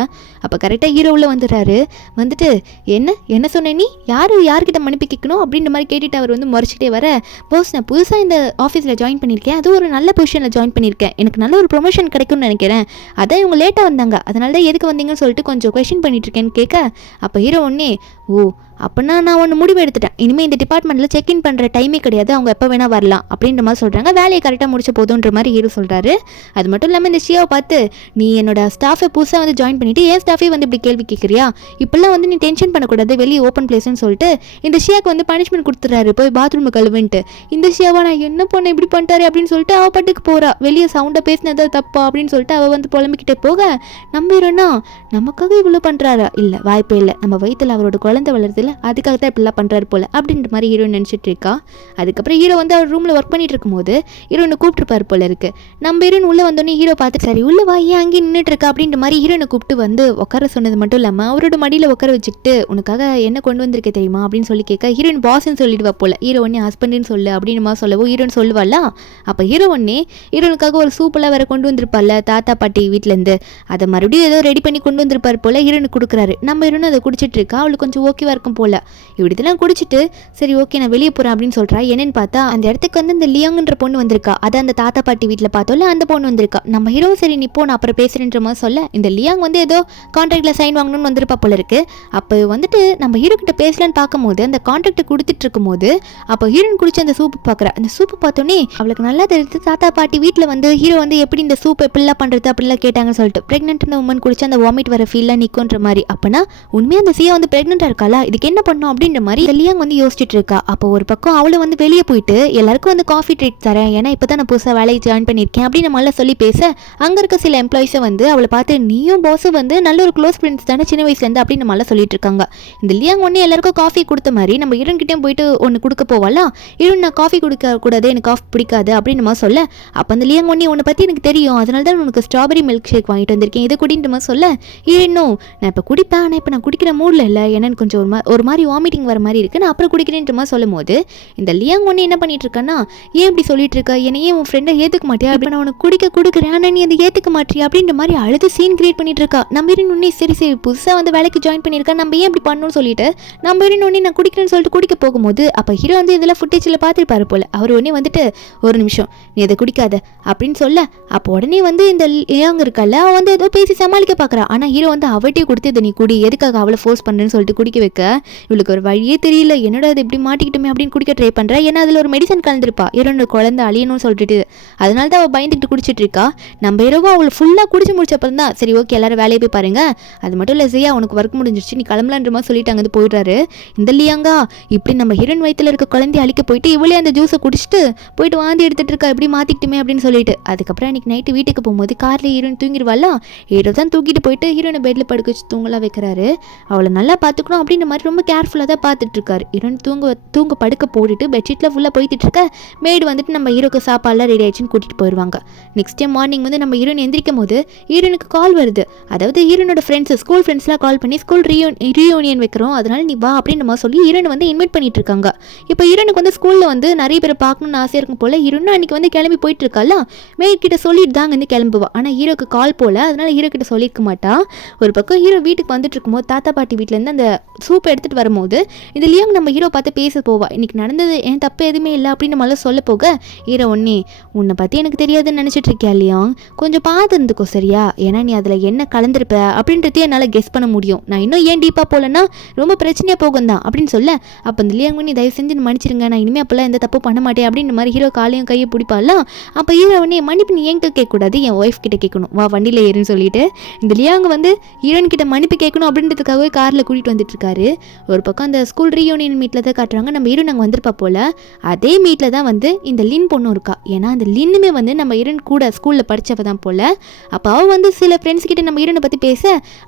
அப்போ கரெக்டாக ஹீரோ உள்ள வந்துடுறாரு. வந்துட்டு என்ன சொன்னேன், நீ யார்கிட்ட மன்னிப்பு கேட்கணும் அப்படின்ற மாதிரி கேட்டுட்டு அவர் வந்து முறைச்சிட்டே வர, போஸ் நான் புதுசாக இந்த ஆஃபீஸில் ஜாயின் பண்ணியிருக்கேன், அதுவும் ஒரு நல்ல பொசிஷனில் ஜாயின் பண்ணியிருக்கேன், எனக்கு நல்ல ஒரு ப்ரொமோஷன் கிடைக்கும்னு நினைக்கிறேன், அதான் இவங்க லேட்டாக வந்தாங்க, அதனால தான் எதுக்கு வந்தீங்கன்னு சொல்லிட்டு கொஞ்சம் கொஸ்டின் பண்ணிட்டு இருக்கேன்னு கேட்க, அப்போ ஹீரோ ஒன்னே, ஓ அப்படின்னா நான் ஒன்று முடிவு எடுத்துட்டேன், இனிமேல் இந்த டிபார்ட்மெண்ட்டில் செக்இன் பண்ணுற டைமே கிடையாது, அவங்க எப்போ வேணால் வரலாம் அப்படின்ற மாதிரி சொல்கிறாங்க, வேலையை கரெக்டாக முடிச்ச போதுன்ற மாதிரி ஹீரோ சொல்கிறாரு. அது மட்டும் இல்லாமல் இந்த ஷியாவை பார்த்து, நீ என்னோட ஸ்டாஃபை புதுசாக வந்து ஜாயின் பண்ணிவிட்டு ஏன் ஸ்டாஃபே வந்து இப்படி கேள்வி கேட்குறியா, இப்போல்லாம் வந்து நீ டென்ஷன் பண்ணக்கூடாது, வெளியே ஓப்பன் பிளேஸ்ன்னு சொல்லிட்டு இந்த ஷியாவுக்கு வந்து பனிஷ்மெண்ட் கொடுத்துட்றாரு, போய் பாத்ரூம் கழுவுன்ட்டு. இந்த ஷியாவா நான் என்ன பொண்ணு இப்படி பண்ணிட்டாரு அப்படின்னு சொல்லிட்டு அவள் பாட்டுக்கு போகிறா, வெளியே சவுண்டாக பேசினது தப்பா அப்படின்னு சொல்லிட்டு அவள் வந்து புலம்பிக்கிட்டே போக, நம்பிடுறோன்னா நமக்காக இவ்வளோ பண்ணுறாரா, இல்லை வாய்ப்பே இல்லை, நம்ம வயிற்றில் அவரோட குழந்தை வளருது, அதுக்காக தான் இப்படிலாம் பண்ணுறாரு போல அப்படின்ற மாதிரி ஹீரோ நினச்சிட்டு இருக்கா. அதுக்கப்புறம் ஹீரோ வந்து அவர் ரூமில் ஒர்க் பண்ணிட்டு இருக்கும்போது ஹீரோனை கூப்பிட்டுருப்பாரு போல இருக்கு. நம்ம ஹீரோன் உள்ளே வந்தோடனே ஹீரோ பார்த்து, சரி உள்ள வா, ஏன் அங்கேயே நின்றுட்டு இருக்கா அப்படின்ற மாதிரி ஹீரோனை கூப்பிட்டு வந்து உட்கார சொன்னது மட்டும் இல்லாமல் அவரோட மடியில் உட்கார வச்சுக்கிட்டு, உனக்காக என்ன கொண்டு வந்திருக்க தெரியுமா அப்படின்னு சொல்லி கேட்க, ஹீரோயின் பாஸ்ன்னு சொல்லிடுவா போல, ஹீரோ ஒன்னே ஹஸ்பண்டுன்னு சொல்லு அப்படின்னு மாதிரி சொல்லவோ ஹீரோன் சொல்லுவாளா. அப்போ ஹீரோ ஒன்னே ஹீரோனுக்காக ஒரு சூப்பெல்லாம் வேற கொண்டு வந்திருப்பாள்ல தாத்தா பாட்டி வீட்டிலேருந்து, அதை மறுபடியும் ஏதோ ரெடி பண்ணி கொண்டு வந்திருப்பார் போல ஹீரோனுக்கு கொடுக்குறாரு. நம்ம ஹீரோனும் அதை குடிச்சிட்டு இருக்கா, அவளுக்கு கொஞ்சம் ஓகேவா இருக்கும் போல. இப்படி இதெல்லாம் குடிச்சிட்டு சரி ஓகே நான் வெளியே போகிறேன் அப்படின்னு சொல்கிறா. என்னன்னு பார்த்தா அந்த இடத்துக்கு வந்து இந்த லியாங்குன்ற பொண்ணு வந்திருக்கா, அதை அந்த தாத்தா பாட்டி வீட்டில் பார்த்தோம்ல அந்த பொண்ணு வந்திருக்கா. நம்ம ஹீரோ சரி நீ போ நான் அப்புறம் பேசுகிறேன்ற மாதிரி சொல்ல, இந்த லியாங் வந்து ஏதோ கான்ட்ராக்டில் சைன் வாங்கணும்னு வந்திருப்பா போல இருக்கு. அப்போ வந்துட்டு நம்ம ஹீரோ கிட்ட பேசலான்னு பார்க்கும்போது அந்த கான்ட்ராக்டை கொடுத்துட்டு இருக்கும்போது அப்போ ஹீரோயின் குடிச்சு அந்த சூப்பு பார்க்குறா. அந்த சூப்பு பார்த்தோன்னே அவளுக்கு நல்லா தெரியுது தாத்தா பாட்டி வீட்டில் வந்து ஹீரோ வந்து எப்படி இந்த சூப் எப்படிலாம் பண்ணுறது அப்படிலாம் கேட்டாங்கன்னு சொல்லிட்டு, ப்ரெக்னென்ட் உமன் குடிச்சு அந்த வாமிட் வர ஃபீல்லாம் நிற்குன்ற மாதிரி. அப்போனா உண்மையாக அந்த சியா வந்து ப்ரெக்னென்ட்டாக இருக்காளா, இதுக்கு என்ன பண்ணோம் அப்படின்ற மாதிரி லியாங் வந்து யோசிச்சுட்டு இருக்கா. அப்போ ஒரு பக்கம் அவளை வந்து வெளியே போயிட்டு எல்லாருக்கும் வந்து காஃபி ட்ரீட் தரேன், ஏன்னா இப்போ தான் நான் புதுசாக வேலையை ஜாயின் பண்ணியிருக்கேன் அப்படின்னு நம்மளால சொல்லி பேச, அங்கே இருக்க சில எம்ப்ளாயிஸை வந்து அவளை பார்த்து, நீயும் பாஸும் வந்து நல்ல ஒரு க்ளோஸ் ஃப்ரெண்ட்ஸ் தானே சின்ன வயசுலேருந்து அப்படின்னு நம்மளால சொல்லிட்டு இருக்காங்க. இந்த லியாங் ஒன்று எல்லாருக்கும் காஃபி கொடுத்த மாதிரி நம்ம ஹீரோன்கிட்டையும் போயிட்டு ஒன்று கொடுக்க போவாளா. ஹீரோன் நான் காஃபி குடிக்க கூடாது, எனக்கு காஃபி பிடிக்காது அப்படின்னு நம்ம சொல்ல, அப்போ அந்த லியாங் ஒன்று பற்றி எனக்கு தெரியும், அதனால தான் உனக்கு ஸ்ட்ராபெரி மில்க் ஷேக் வாங்கிட்டு வந்திருக்கேன், இதை குடின்ற மாதிரி சொல்ல, ஹீரோனும் நான் இப்போ குடிப்பேன், ஆனால் இப்போ நான் குடிக்கிற மூடில் இல்லை, ஏன்னா எனக்கு கொஞ்சம் ஒரு மாதிரி வாமிட்டிங் வர மாதிரி இருக்குது, நான் அப்புறம் குடிக்கிறேன்ற மாதிரி சொல்லும் போது இந்த லியாங் ஒன்று என்ன பண்ணிட்டு இருக்கான்னா, ஏன் இப்படி சொல்லிட்டு இருக்க, என்னையே உன் ஃப்ரெண்டை ஏற்றுக்க மாட்டியா, இப்போ நான் உனக்கு குடிக்க கொடுக்குறேன் ஆனால் நீ அதை ஏற்றுக்க மாட்டியா அப்படின்ற மாதிரி அழுது சீன் கிரியேட் பண்ணிட்டு இருக்கா. நம்ம இன்னொன்னே சரி புதுசாக வந்து வேலைக்கு ஜாயின் பண்ணியிருக்கா, நம்ம ஏன் இப்படி பண்ணணும்னு சொல்லிட்டு நம்ம இன்னொன்னே நான் குடிக்கிறேன்னு சொல்லிட்டு குடிக்க போகும்போது அப்போ ஹீரோ வந்து இதெல்லாம் ஃபுட்டேஜில் பார்த்துருப்பாரு போல. அவர் உடனே வந்துட்டு ஒரு நிமிஷம் நீ அதை குடிக்காத அப்படின்னு சொல்ல, அப்போ உடனே வந்து இந்த லியாங் இருக்கல அவள் வந்து ஏதோ பேசி சமாளிக்க பார்க்குறா. ஆனால் ஹீரோ வந்து அவட்டே கொடுத்து இதை நீ குடி, எதுக்காக அவளை ஃபோர்ஸ் பண்ணுறேன்னு சொல்லிட்டு குடிக்க வைக்க, இவளுக்கு ஒரு வழியே தெரியல, என்னோட அது இப்படி மாட்டிக்கிட்டுமே அப்படின்னு குடிக்க ட்ரை பண்ணுறா. ஏன்னா அதில் ஒரு மெடிசன் கலந்துருப்பா, ஹீரோனோட குழந்தை அழியணும்னு சொல்லிட்டு, அதனால தான் அவள் பயந்துக்கிட்டு குடிச்சிட்டு இருக்கா. நம்ம ஹீரோவும் அவளை ஃபுல்லாக குடிச்சு முடிச்சப்பறம் தான் சரி ஓகே எல்லாரும் வேலையை போய் பாருங்க, அது மட்டும் இல்லை ஜியா உனக்கு ஒர்க் முடிஞ்சிருச்சு நீ கிளம்பலான்ற மாதிரி சொல்லிட்டு அங்கே போயிடுறாரு. இந்த லியாங்கா இப்படி நம்ம ஹீரோயின் வயிற்றில் இருக்க குழந்தைய அழிக்க போயிட்டு இவளே அந்த ஜூஸை குடிச்சிட்டு போயிட்டு வாந்தி எடுத்துட்டு இருக்கா, இப்படி மாற்றிக்கிட்டுமே அப்படின்னு சொல்லிட்டு. அதுக்கப்புறம் அன்றைக்கி நைட்டு வீட்டுக்கு போகும்போது காரில் ஹீரோயின் தூங்கிடுவாளா. ஹீரோ தான் தூக்கிட்டு போயிட்டு ஹீரோனை பெட்டில் படுக்க வச்சு தூங்கலாம் வைக்கிறாரு. அவளை நல்லா பார்த்துக்கணும் அப்படின்ற மாதிரி ரொம்ப கேர்ஃபுல்லாக தான் பார்த்துட்டு இருக்காரு. ஹீரோயின் தூங்க படுக்க போட்டுட்டு பெட்ஷீட்டில் ஃபுல்லாக போயிட்டு இருக்க, மேடு வந்துட்டு நம்ம ஹீரோக்கு சாப்பாடுலாம் ரெடி ஆயிடுச்சுன்னு கூட்டிகிட்டு போயிடுவாங்க. நெக்ஸ்ட் டே மார்னிங் வந்து நம்ம ஹீரோயின் எந்திரிக்கும் போது ஹீரோனுக்கு கால் வருது. அதாவது ஹீரோனோட ஃப்ரெண்ட்ஸ் ஸ்கூல் ஃப்ரெண்ட்ஸ்லாம் கால் பண்ணி ஸ்கூல் ரீயூனியன் வைக்கிறோம், அதனால நீ வா அப்படின்னு நம்ம சொல்லி ஹீரோனை வந்து இன்வைட் பண்ணிட்டு இருக்காங்க. இப்போ ஹீரோனுக்கு வந்து ஸ்கூலில் வந்து நிறைய பேர் பார்க்கணும்னு ஆசையாக இருக்கும் போல. ஹீரோனும் அன்றைக்கி வந்து கிளம்பி போயிட்டு இருக்கால, மேற்கிட்ட சொல்லிட்டு தாங்க வந்து கிளம்புவா. ஆனால் ஹீரோக்கு கால் போல, அதனால ஹீரோ கிட்ட சொல்லியிருக்க மாட்டா. ஒரு பக்கம் ஹீரோ வீட்டுக்கு வந்துட்டு இருக்கும்போது தாத்தா பாட்டி வீட்டிலேருந்து அந்த சூப் எடுத்துகிட்டு வரும்போது இந்த லியாங் நம்ம ஹீரோ பார்த்து பேச போவா. இன்னைக்கு நடந்தது என் தப்பு எதுவுமே இல்லை அப்படின்னு நம்மளால சொல்ல போக ஹீரோ ஒன்னே உன்னை பற்றி எனக்கு தெரியாதுன்னு நினச்சிட்டு இருக்கியா லியாங், கொஞ்சம் பார்த்து இருந்துக்கோ சரியா, ஏன்னா நீ அதில் என்ன கலந்துருப்ப அப்படின்றதே என்னால் கெஸ் பண்ண முடியும். நான் இன்னும் ஏன் டீப்பாக போகலன்னா ரொம்ப பிரச்சனையாக போகும் தான் அப்படின்னு சொல்ல, அப்போ இந்த லியாங் நீ தயவு செஞ்சு மன்னிச்சிருங்க, நான் இனிமேல் அப்போல்லாம் எந்த தப்பு பண்ண மாட்டேன் அப்படின்ற மாதிரி ஹீரோ காலையும் கையை பிடிப்பாலாம். அப்போ ஹீரோ உடனே மன்னிப்பு நீ என்கிட்ட கேட்கக்கூடாது, என் ஒய்ஃப் கிட்ட கேட்கணும், வா வண்டியில் ஏறுன்னு சொல்லிட்டு இந்த லியாங் வந்து ஹீரோயின் கிட்ட மன்னிப்பு கேட்கணும் அப்படின்றதுக்காகவே காரில் கூட்டிகிட்டு வந்துட்டு இருக்காரு. ஒரு பக்கம் அந்த ஸ்கூல் ரீயூனியன் மீட்டில் தான் காட்டுறாங்க. நம்ம ஹீரோ நாங்கள் வந்திருப்பா போல அதே மீட்டில் தான் வந்து இந்த லின் பொண்ணு இருக்கா. ஏன்னா அந்த லின்னுமே வந்து நம்ம ஹீரோயின் கூட ஸ்கூலில் படித்தவ தான் போல. அப்போ அவள் வந்து சில ஃப்ரெண்ட்ஸ் கிட்ட நம்ம ஹீரோனை பற்றி பேச,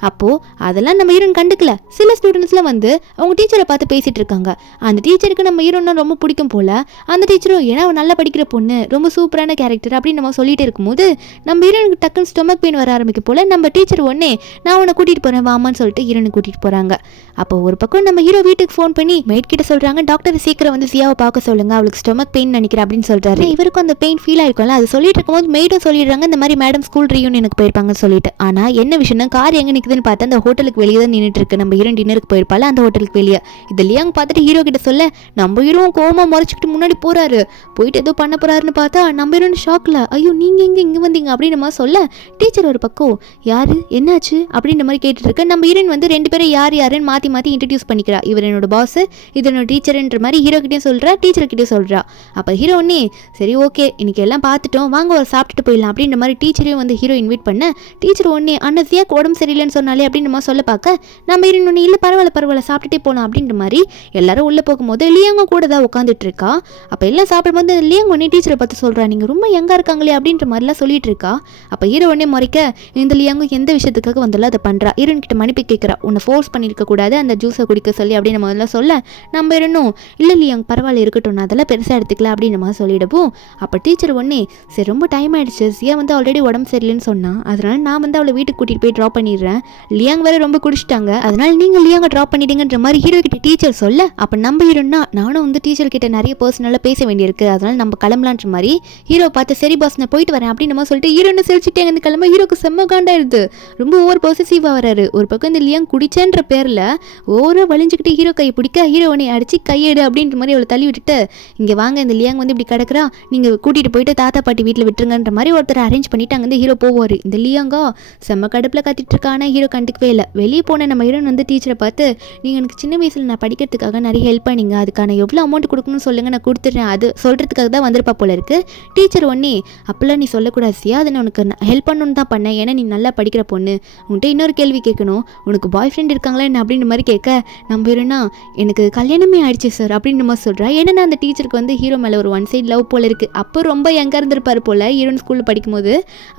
அப்போது அதெல்லாம் நம்ம ஹீரோயின் கண்டுக்கல. சில ஸ்டூடெண்ட்ஸ்லாம் வந்து அவங்க டீச்சரை பார்த்து பேசிகிட்டு இருக்காங்க. அந்த டீச்சருக்கு நம்ம ஹீரோன்னா ரொம்ப பிடிக்கும் போல். அந்த டீச்சரும் ஏன்னா அவன் நல்லா படிக்கிற பொண்ணு, ரொம்ப சூப்பரான கேரக்டர் அப்படின்னு நம்ம சொல்லிட்டு இருக்கும்போது நம்ம ஹீரோனுக்கு டக்குன்னு ஸ்டொமக் பெயின் வர ஆரம்பிக்கும் போல். நம்ம டீச்சர் ஒன்னே நான் உன்னை கூட்டிகிட்டு போகிறேன் வாமான்னு சொல்லிட்டு ஹீரோனை கூட்டிகிட்டு போகிறாங்க. அப்போ ஒரு பக்கம் நம்ம ஹீரோ வீட்டுக்கு ஃபோன் பண்ணி மேட் கிட்ட சொல்கிறாங்க, டாக்டர் சீக்கிரம் வந்து சியாவை பார்க்க சொல்லுங்க, அவளுக்கு ஸ்டொமக் பெயின் நினைக்கிறேன் அப்படின்னு சொல்கிறாரு. இவருக்கும் அந்த பெயின் ஃபீல் ஆயிருக்கும்ல, அது சொல்லிட்டு இருக்கும்போது மேடும் சொல்லிடுறாங்க இந்த மாதிரி மேடம் ஸ்கூல் ரீயூனியனுக்கு போயிருப்பாங்கன்னு சொல்லிட்டு. ஆனால் என்ன விஷயம்னா கார் எங்கே நிற்குதுன்னு பார்த்தா அந்த ஹோட்டலுக்கு வெளியே தான் நின்றுட்டு இருக்கு. நம்ம ஹீரோ டின்னருக்கு போயிருப்பால அந்த ஹோட்டலுக்கு வெளியே. இது லியாங் பார்த்துட்டு ஹீரோ கிட்ட சொல்ல, நம்ம ஹீரோ கோமா முறைச்சிக்கிட்டு முன்னாடி போறாரு. போயிட்டு ஏதோ பண்ண போறாருன்னு பார்த்தா நம்ம ஹீரோன்னு ஷாக்ல ஐயோ நீங்க எங்க இங்க வந்தீங்க அப்படின்னு நம்ம சொல்ல, டீச்சர் ஒரு பக்கம் யாரு என்னாச்சு அப்படின்ற மாதிரி கேட்டுட்டு இருக்க. நம்ம ஹீரோயின் வந்து ரெண்டு பேரும் யார் யாருன்னு மாற்றி மாற்றி இன்ட்ரடியூஸ் பண்ணிக்கிறா. இவர் என்னோட பாஸ், இது என்னோட டீச்சர்ன்ற மாதிரி ஹீரோ கிட்டேயும் சொல்கிறா, டீச்சர்கிட்டையும் சொல்கிறா. அப்போ ஹீரோ ஒன்னே சரி ஓகே இன்னைக்கு எல்லாம் பார்த்துட்டோம், வாங்க ஒரு சாப்பிட்டுட்டு போயிடலாம் அப்படின்ற மாதிரி டீச்சரையும் வந்து ஹீரோ இன்வைட் பண்ண, டீச்சர் ஒன்னே அண்ணா சியாக்கு உடம்பு சரியில்லைன்னு சொன்னாலே அப்படின்னு நம்ம சொல்ல பார்க்க, நம்ம ஹீரோயின் ஒன்று இல்லை பரவாயில்ல சாப்பிட்டுட்டே போகலாம் அப்படின்ற மாதிரி எல்லாரும் உள்ளே போகும்போது லியாங்கும் கூட தான் உட்காந்துட்டு இருக்கா. அப்போ எல்லாம் சாப்பிடும்போது லியாங் ஒன்னே டீச்சரை பார்த்து சொல்கிறா, நீங்கள் ரொம்ப யங்கா இருக்காங்களே அப்படின்ற மாதிரிலாம் சொல்லிட்டு இருக்கா. அப்போ ஹீரோ ஒன்னே முறைக்க இந்த லியாங்கும் எந்த விஷயத்துக்காக வந்தாலும் அதை பண்ணுறா. ஹீரோயின் கிட்ட மன்னிப்பு கேட்குறா, உன்னை ஃபோர்ஸ் பண்ணியிருக்க கூடாது அந்த ஜூஸை குடிக்க சொல்லி அப்படின்னு முதல்ல சொல்ல, நம்ம இருந்தும் இல்லை லியாங் பரவாயில்ல இருக்கட்டும் நான் அதெல்லாம் பெருசாக எடுத்துக்கலாம் அப்படின்னு நம்ம சொல்லிடுவோம். அப்போ டீச்சர் ஒன்னே சரி ரொம்ப டைம் ஆயிடுச்சு, சியா வந்து ஆல்ரெடி உடம்பு சரியில்லைன்னு சொன்னா, அதனால நான் வந்து அவளை வீட்டுக்கு கூட்டிகிட்டு போய் ட்ராப் பண்ணிடுறேன், லியாங் வேற ரொம்ப குடிச்சிட்டாங்க, அதனால நீங்கள் லியாங்க ட்ராப் பண்ணிடுங்கன்ற மாதிரி ஹீரோ கிட்ட டீச்சர் சொல்ல, அப்போ நம்ம ஹீரோன்னா நானும் வந்து டீச்சர் கிட்ட நிறைய பர்சனலாக பேச வேண்டியிருக்கு, அதனால நம்ம கிளம்பலான்ற மாதிரி ஹீரோ பார்த்து சரி பாஸ் நான் போயிட்டு வரேன் அப்படின்னு நம்ம சொல்லிட்டு ஹீரோன்னு சிரிச்சுட்டே அந்த கிளம்ப ஹீரோக்கு செம்ம காண்டாயிருது. ரொம்ப ஓவர் பொசசிவாக வராரு. ஒரு பக்கம் இந்த லியாங் குடிச்சேன்ற பேரில் ஓவராக வலிஞ்சுக்கிட்டு ஹீரோ கை பிடிக்க ஹீரோனை அடிச்சு கையெடு அப்படின்ற மாதிரி அவளை தள்ளி விட்டுட்டு இங்கே வாங்க இந்த லியாங் வந்து இப்படி கிடக்குறா, நீங்கள் கூட்டிகிட்டு போயிட்டு தாத்தா பாட்டி வீட்டில் விட்டுருங்கன்ற மாதிரி ஒருத்தர் அரேஞ்ச் பண்ணிட்டு அங்கே வந்து ஹீரோ போவார். இந்த லியாங்கா செம்ம கடுப்பில் கத்திட்டு இருக்கா. ஆனால் ஹீரோ கண்டுக்கவே இல்லை. வெளியே போன நம்ம ஹீரோன் வந்து டீச்சரை பார்த்து நீங்கள் எனக்கு சின்ன வயசில் நான் படிக்கிறதுக்காக நிறைய ஹெல்ப் பண்ணிங்க, அதுக்கான எவ்வளோ அமௌண்ட் கொடுக்கணும்னு சொல்லுங்கள் நான் கொடுத்துட்றேன், அது சொல்கிறதுக்காக தான் வந்திருப்பா போல இருக்குது. டீச்சர் ஒன்னே அப்போல்லாம் நீ சொல்லக்கூடாது சியா, அதை நான் உனக்கு ஹெல்ப் பண்ணணுன்னு தான் பண்ணேன், ஏன்னா நீ நல்லா படிக்கிற பொண்ணு, உன்கிட்ட இன்னொரு கேள்வி கேட்கணும், உனக்கு பாய் ஃப்ரெண்ட் இருக்காங்களா என்ன அப்படின்ற மாதிரி கேட்க, நம்ம ஹீரோனா எனக்கு கல்யாணமே ஆயிடுச்சு சார் அப்படின்ற மாதிரி சொல்கிறா. ஏன்னா அந்த டீச்சருக்கு வந்து ஹீரோ மேலே ஒரு ஒன் சைட் லவ் போல இருக்குது. அப்போ ரொம்ப யங்காக இருந்திருப்பார் போல் ஹீரோன் ஸ்கூலில் படிக்கும்போது.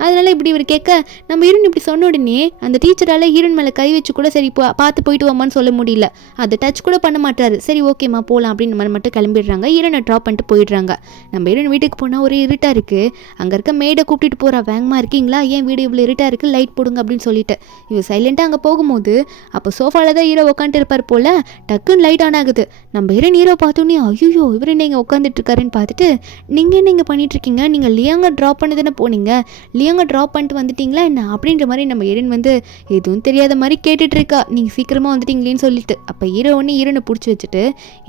அதனால இப்படி இவர் கேட்க நம்ம ஹீரோன் இப்படி சொன்ன உடனே அந்த டீச்சரால் ஹீரோன் மேலே கை வச்சு கூட சரி பார்த்து போயிட்டு வாமான்னு சொல்ல முடியல, அதை டச் கூட பண்ண மாட்டாரு. சரி ஓகேம்மா போகலாம் அப்படின்னு மாதிரி மட்டும் கிளம்பிடுறாங்க. ஹீரோனை ட்ராப் பண்ணிட்டு போயிடுறாங்க. நம்ம ஹீரோன் வீட்டுக்கு போனால் ஒரே இருட்டாக இருக்குது. அங்கே இருக்க மேடை கூப்பிட்டுட்டு போகிறா, வேகமாக இருக்கீங்களா, ஏன் வீடு இவ்வளோ இருட்டாக இருக்குது, லைட் போடுங்க அப்படின்னு சொல்லிட்டு. இவர் சைலண்ட்டாக அங்கே போகும்போது அப்போ சோஃபாவில் தான் ஹீரோ உட்காந்துட்டு இருப்பார் போல். டக்குன்னு லைட் ஆன் ஆகுது. நம்ம ஹீரோ பார்த்தோன்னே ஐயோ இவர் என்ன இங்கே உட்காந்துட்டு இருக்காருன்னு பார்த்துட்டு, நீங்கள் என்ன இங்கே பண்ணிட்டு இருக்கீங்க, நீங்கள் லியாங்க ட்ராப் பண்ணி தானே போனீங்க, லியாங்க ட்ராப் பண்ணிட்டு வந்துட்டீங்களா என்ன அப்படின்ற மாதிரி நம்ம ஹீரோன் வந்து எதுவும் தெரியாத மாதிரி கேட்டுட்டு இருக்கா, நீங்கள் சீக்கிரமாக வந்துட்டீங்களேன்னு சொல்லிட்டு. அப்போ ஹீரோனை பிடிச்சி வச்சுட்டு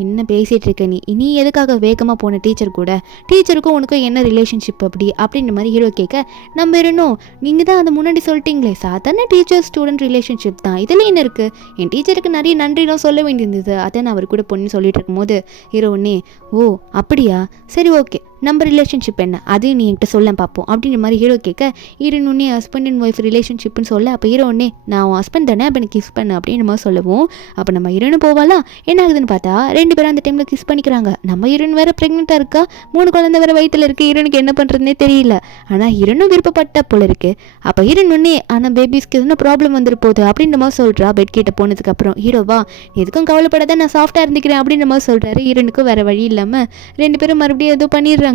என்ன பேசிகிட்டு இருக்க நீ, இனி எதுக்காக வேகமாக போன டீச்சர் கூட, டீச்சருக்கும் உனக்கும் என்ன ரிலேஷன்ஷிப் அப்படின்ற மாதிரி ஹீரோ கேட்க, நம்ம ஹீரோனும் நீங்கள் தான் அதை முன்னாடி சொல்லிட்டீங்களே சாதாரண டீச்சர் ஸ்டூடெண்ட் ரிலேஷன்ஷிப் தான், இதில் என்ன இருக்குது, என் டீச்சருக்கு நிறைய நன்றிலாம் சொல்ல வேண்டியிருந்தது, அதை நான் அவர் கூட பொண்ணு சொல்லிட்டு இருக்கும்போது ஹீரோ ஒன்னே ஓ அப்படியா சரி ஓகே நம்ம ரிலேஷன்ஷிப் என்ன அதையும் நீ என்கிட்ட சொல்ல பார்ப்போம் அப்படின்ற மாதிரி ஹீரோ கேட்க, ஹீரோன் ஒன்னே ஹஸ்பண்ட் அண்ட் ஒய்ஃப் ரிலேஷன்ஷிப்னு சொல்ல, அப்போ ஹீரோ ஒன்னே நான் உன் ஹஸ்பண்ட் தானே அப்போ எனக்கு கிஸ் பண்ணு அப்படின்னு மாதிரி சொல்லவும், அப்போ நம்ம ஹீரோனு போவாலா என்ன ஆகுதுன்னு பார்த்தா ரெண்டு பேரும் அந்த டைமில் கிஸ் பண்ணிக்கிறாங்க. நம்ம ஹீரோன் வேறு ப்ரெக்னெண்ட்டாக இருக்கா, 3 குழந்தை வேறு வயிற்றில் இருக்குது. ஹீரோனுக்கு என்ன பண்ணுறதுனே தெரியல. ஆனால் ஹீரோனும் விருப்பப்பட்ட போல இருக்குது. அப்போ ஹீரோன் ஒன்னே ஆனால் பேபிஸ்க்கு எதுனா ப்ராப்ளம் வந்துட்டு போகுது அப்படின்ற மாதிரி சொல்கிறா. பெட் கிட்ட போனதுக்கப்புறம் ஹீரோவா எதுக்கும் கவலைப்படாத நான் சாஃப்டாக இருந்துக்கிறேன் அப்படின்ற மாதிரி சொல்கிறாரு. ஹீரோனுக்கும் வேறு வழி இல்லாமல் ரெண்டு பேரும் மறுபடியும் ஏதோ பண்ணிடுறாங்க.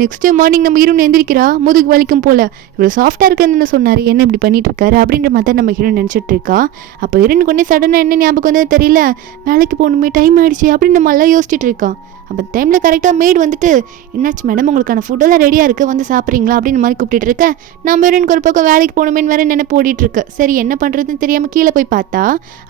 நெக்ஸ்ட் டே மார்னிங் நம்ம ஹீரோன் எந்திரிக்கிறா, முதுகு வலிக்கும் போல. இவ்வளோ சாஃப்டாக இருக்குன்னு சொன்னார், என்ன இப்படி பண்ணிட்டு இருக்காரு அப்படின்ற மாதிரி தான் நம்ம ஹீரோன் நினச்சிட்டு இருக்கா. அப்போ ஹீரோனுக்கு ஒன்னே சடனாக என்ன ஞாபகம் வந்து தெரியல, வேலைக்கு போகணுமே டைம் ஆயிடுச்சு அப்படின்னு நம்ம எல்லாம் யோசிச்சுட்டு இருக்கா. அப்போ டைமில் கரெக்டாக மேட் வந்துட்டு என்னாச்சு மேடம் உங்களுக்கான ஃபுட்டெல்லாம் ரெடியாக இருக்குது வந்து சாப்பிட்றீங்களா அப்படின்னு மாதிரி கூப்பிட்டு இருக்க. நம்ம ஹீரோனுக்கு ஒரு பக்கம் வேலைக்கு போகணுமேனு வேறு நினைப்பு ஓடிட்டு இருக்கு. சரி என்ன பண்ணுறதுன்னு தெரியாமல் கீழே போய் பார்த்தா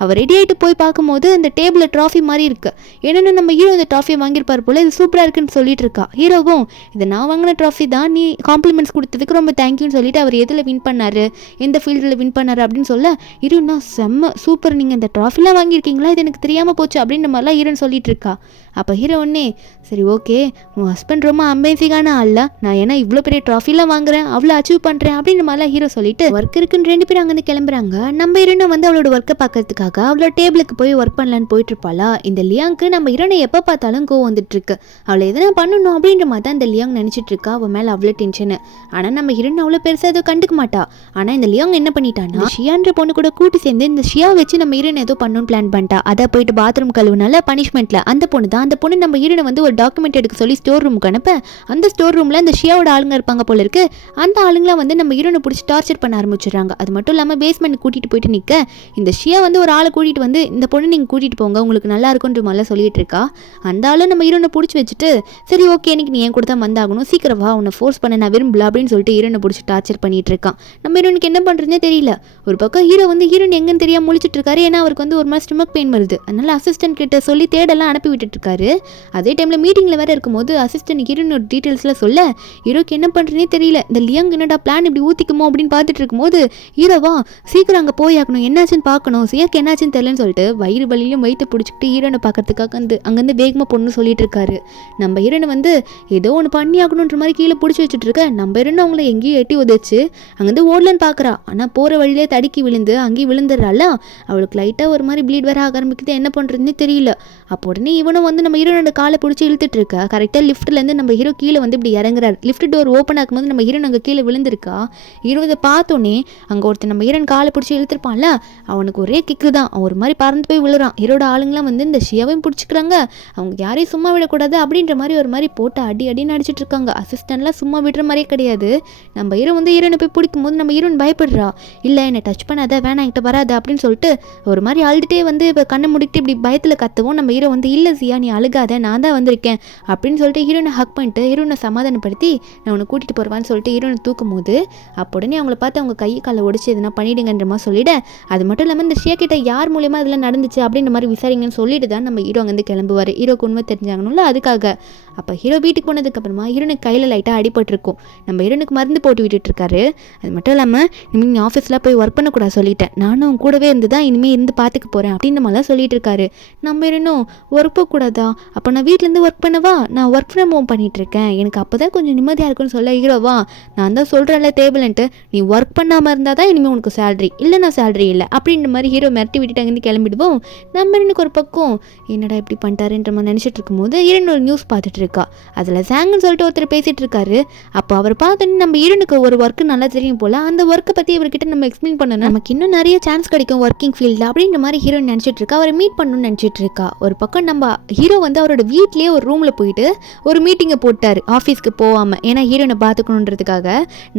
அவள் ரெடி ஆகிட்டு போய் பார்க்கும்போது அந்த டேபிளில் ட்ராஃபி மாதிரி இருக்கு. என்னென்ன நம்ம ஹீரோ இந்த ட்ராஃபியை வாங்கியிருப்பார் போல, இது சூப்பராக இருக்குன்னு சொல்லிட்டு இருக்கா. ஹீரோவும் இதை நான் வாங்கின ட்ராஃபி தான், நீ காம்ப்ளிமெண்ட்ஸ் கொடுத்ததுக்கு ரொம்ப தேங்க்யூன்னு சொல்லிட்டு அவர் எதில் வின் பண்ணாரு, எந்த ஃபீல்டில் வின் பண்ணாரு அப்படின்னு சொல்ல ஹீரோனா செம்ம சூப்பர், நீங்கள் இந்த ட்ராஃபிலாம் வாங்கியிருக்கீங்களா, இது எனக்கு தெரியாமல் போச்சு அப்படின்ற மாதிரிலாம் ஹீரோன்னு சொல்லிட்டு இருக்கா. அப்போ ஹீரோ ஒன்னே சரி ஓகே உன் ஹஸ்பண்ட் ரொம்ப அம்பேசிங்கான ஆள்ல, நான் ஏன்னா இவ்வளோ பெரிய ட்ராஃபிலாம் வாங்குறேன் அவ்வளோ அச்சீவ் பண்ணுறேன் அப்படின்ற மாதிரிலாம் ஹீரோ சொல்லிட்டு ஒர்க் இருக்குன்னு 2 பேரும் அங்கேருந்து கிளம்புறாங்க. நம்ம ஹீரோனை வந்து அவளோட ஒர்க்கை பார்க்கறதுக்காக அவளோட டேபிளுக்கு போய் ஒர்க் பண்ணலான்னு போயிட்டு இருப்பாளா. இந்த லியாங்க்கு நம்ம ஹீரோனை எப்போ பார்த்தாலும் கோவம் வந்துட்டு இருக்கு. அவளை எதனா பண்ணணும் அப்படின்ற மாதிரி தான் இந்த லியாங் நினச்சிட்டு இருக்கா. அவள் மேலே அவ்வளோ டென்ஷனு. ஆனால் நம்ம ஹீரோன் அவ்வளோ பெருசாக எதுவும் கண்டுக்க மாட்டா. ஆனால் இந்த லியாங் என்ன பண்ணிட்டான்னா ஷியான்ற பொண்ணு கூட கூட்டி சேர்ந்து இந்த ஷியா வச்சு நம்ம ஹீரோன் ஏதோ பண்ணணும்னு பிளான் பண்ணிட்டா. அதை போயிட்டு பாத்ரூம் கழுவுனால பனிஷ்மெண்ட்ல அந்த பொண்ணு தான், அந்த பொண்ணு நம்ம ஹீரோனை வந்து ஒரு டாக்குமெண்ட் எடுக்க சொல்லி ஸ்டோர் ரூமுக்கு அனுப்ப அந்த ஸ்டோர் ரூமில் அந்த ஷியாவோட ஆளுங்க இருப்பாங்க போல இருக்கு. அந்த ஆளுங்களாம் வந்து நம்ம ஹீரோனை பிடிச்சி டார்ச்சர் பண்ண ஆரம்பிச்சிடுறாங்க. அது மட்டும் இல்லாமல் பேஸ்மெண்ட் கூட்டிகிட்டு போயிட்டு நிற்க இந்த ஷியா வந்து ஒரு ஆளை கூட்டிகிட்டு வந்து இந்த பொண்ணு நீங்கள் கூட்டிகிட்டு போங்க உங்களுக்கு நல்லா இருக்குன்ற மாதிரிலாம் சொல்லிட்டு இருக்கா. அந்த ஆளும் நம்ம ஹீரோனை பிடிச்சி வச்சுட்டு சரி ஓகே எனக்கு நீ என் கூட தான் வந்தாகணும், சீக்கிரம் வா, உன்னை ஃபோர்ஸ் பண்ண நான் விரும்பல அப்படின்னு சொல்லிட்டு ஹீரோனை பிடிச்சி டார்ச்சர் பண்ணிட்டு இருக்கான். நம்ம ஹீரோனுக்கு என்ன பண்ணுறதுனே தெரியல. ஒரு பக்கம் ஹீரோ வந்து ஹீரோன் எங்கன்னு தெரியாமல் முழிச்சிட்டு இருக்காரு. ஏன்னா அவருக்கு வந்து ஒரு மாதிரி ஸ்டொமக் பெயின் வருது. அதனால அசிஸ்டன்ட் கிட்ட சொல்லி தேடெல்லாம் அனுப்பி விட்டுட்டு இருக்காரு. அதே டைமில் மீட்டிங்கில் வேறு இருக்கும்போது அசிஸ்டன்ட் ஹீரோனோட டீட்டெயில்ஸ்லாம் சொல்ல ஹீரோக்கு என்ன பண்ணுறதுனே தெரியல. இந்த லியாங் என்னடா பிளான் இப்படி ஊற்றிக்குமோ அப்படின்னு பார்த்துட்டு இருக்கும்போது ஹீரோவா சீக்கிரம் அங்கே போய் ஆகணும், என்னாச்சுன்னு பார்க்கணும், சியாக்கு என்னாச்சுன்னு தெரியலன்னு சொல்லிட்டு வயிறு வலியிலும் வயிற்று பிடிச்சிக்கிட்டு ஹீரோனை பார்க்கறதுக்காக அங்கேருந்து வேகமாக பொண்ணு சொல்லிட்டு இருக்காரு. நம்ம ஹீரோனை வந்து ஏதோ ஒன்று பண்ணி ஆகணுன்ற மாதிரி கீழே பிடிச்சி வச்சுட்டு இருக்க. நம்ம ஹீரோனை அவங்கள எங்கேயும் எட்டி உதச்சு அங்கேருந்து ஓடலன்னு பார்க்குறா. ஆனால் போகிற வழியிலே தடுக்கி விழுந்து அங்கேயும் விழுந்துடுறாள். அவளுக்கு லைட்டாக ஒரு மாதிரி ப்ளீட் வர ஆரம்பிக்குது. என்ன பண்ணுறதுன்னு தெரியல. அப்போ உடனே இவனும் வந்து நம்ம ஹீரோனோட காலை பிடிச்சி இழுத்துட்டு இருக்கா. கரெக்டாக லிஃப்ட்லேருந்து நம்ம ஹீரோ கீழே வந்து இப்படி இறங்குறாரு. லிஃப்ட் டோர் ஓப்பன் ஆகும்போது நம்ம ஹீரோன் அங்கே கீழே விழுந்திருக்கா. ஹீரோ இதை பார்த்தோன்னே அங்கே ஒருத்தர் நம்ம ஹீரோன் காலை பிடிச்சி இழுத்துருப்பான்ல, அவனுக்கு ஒரே கிக்கு தான். அவன் ஒரு மாதிரி பறந்து போய் விழுறான். ஹீரோட ஆளுங்களாம் வந்து இந்த ஷியாவையும் பிடிச்சிக்கிறாங்க. அவங்க யாரையும் சும்மா விடக்கூடாது அப்படின்ற மாதிரி ஒரு மாதிரி போட்டு அடி அடின்னு அடிச்சிட்டு இருக்காங்க. அசிஸ்டன்ட்லாம் சும்மா விடுற மாதிரியே கிடையாது. நம்ம ஹீரோ வந்து ஹீரோனை போய் பிடிக்கும் போது நம்ம ஹீரோன் பயப்படுறா. இல்லை என்னை டச் பண்ணாத, வேணாம் என்கிட்ட வராது அப்படின்னு சொல்லிட்டு ஒரு மாதிரி அழுதுகிட்டே வந்து இப்போ கண்ணை முடிக்கிட்டு இப்படி பயத்தில் கத்துவோம். நம்ம ஹீரோ வந்து இல்லை சியா நீ அழுகாத, நான் தான் வந்திருக்கேன் அப்படின்னு சொல்லிட்டு ஹீரோனை ஹக் பண்ணிட்டு ஹீரோனை சமாதானப்படுத்தி நான் உன்னை கூட்டிகிட்டு போகிறவான்னு சொல்லிட்டு ஹீரோனை தூக்கும் போது அப்போ உடனே அவங்கள பார்த்து அவங்க கை காலை உடச்சி எதுனா பண்ணிடுங்கன்ற மாதிரி சொல்லிவிட, அது மட்டும் இல்லாமல் இந்த ஷியா கிட்ட யார் மூலியமாக இதெல்லாம் நடந்துச்சு அப்படின்ற மாதிரி விசாரிங்கன்னு சொல்லிட்டு தான் நம்ம ஹீரோ அங்கேருந்து கிளம்புவார். ஹீரோக்கு உண்மை தெரிஞ்சாங்கணும்ல அதுக்காக. அப்போ ஹீரோ வீட்டுக்கு போனதுக்கப்புறமா ஹீரோனுக்கு கையில் லைட்டாக அடிபட்டிருக்கும். நம்ம ஹீரோனுக்கு மருந்து போட்டு விட்டுட்டு இருக்காரு. அது மட்டும் இல்லாமல் இனிமேல் நீ ஆஃபீஸில் போய் ஒர்க் பண்ணக்கூடாது சொல்லிட்டேன், நானும் கூடவே இருந்து தான் இனிமேல் இருந்து பார்த்துக்க போகிறேன் அப்படின்ற மாதிரிலாம் சொல்லிட்டு இருக்காரு. நம்ம ஹீரோனும் ஒர்க் போகக்கூடாதா, அப்போ நான் வீட்டிலேருந்து ஒர்க் பண்ணவா, நான் ஒர்க் ஃப்ரம் ஹோம் பண்ணிகிட்ருக்கேன், எனக்கு அப்போ தான் கொஞ்சம் நிம்மதியாக இருக்குன்னு சொல்ல ஹீரோவா நான் தான் சொல்கிறேன்ல தேவலன்ட்டு, நீ ஒர்க் பண்ணாமல் இருந்தால் தான் இனிமேல் உனக்கு சேலரி இல்லைன்னா சேலரி இல்லை அப்படின்ற மாதிரி ஹீரோ மிரட்டி விட்டுட்டு அங்கேருந்து கிளம்பிடுவோம். நம்ம எனக்கு ஒரு பக்கம் என்னடா இப்படி பண்ணிட்டாருன்ற மாதிரி நினச்சிட்டு இருக்கும்போது ஹீரோன் ஒரு நியூஸ் பார்த்துட்டு இருக்கா. அதில் சாங்குன்னு சொல்லிட்டு ஒருத்தர் பேசிகிட்டு இருக்காரு. அப்போ அவர் பார்த்தோன்னே நம்ம ஹீரோனுக்கு ஒரு ஒர்க்கு நல்லா தெரியும் போல், அந்த ஒர்க்கை பற்றி இவர்கிட்ட நம்ம எக்ஸ்பிளைன் பண்ணணும், நமக்கு இன்னும் நிறைய சான்ஸ் கிடைக்கும் ஒர்க்கிங் ஃபீல்டில் அப்படின்ற மாதிரி ஹீரோன் நினச்சிட்டு இருக்கா. அவரை மீட் பண்ணணும்னு நினச்சிட்டு இருக்கா. ஒரு பக்கம் நம்ம ஹீரோ வந்து அவரோட வீட்லேயே ஒரு ரூமில் போயிட்டு ஒரு மீட்டிங்கை போட்டார் ஆஃபீஸ்க்கு போகாமல், ஏன்னா ஹீரோனை பார்த்துக்கணுன்றதுக்காக.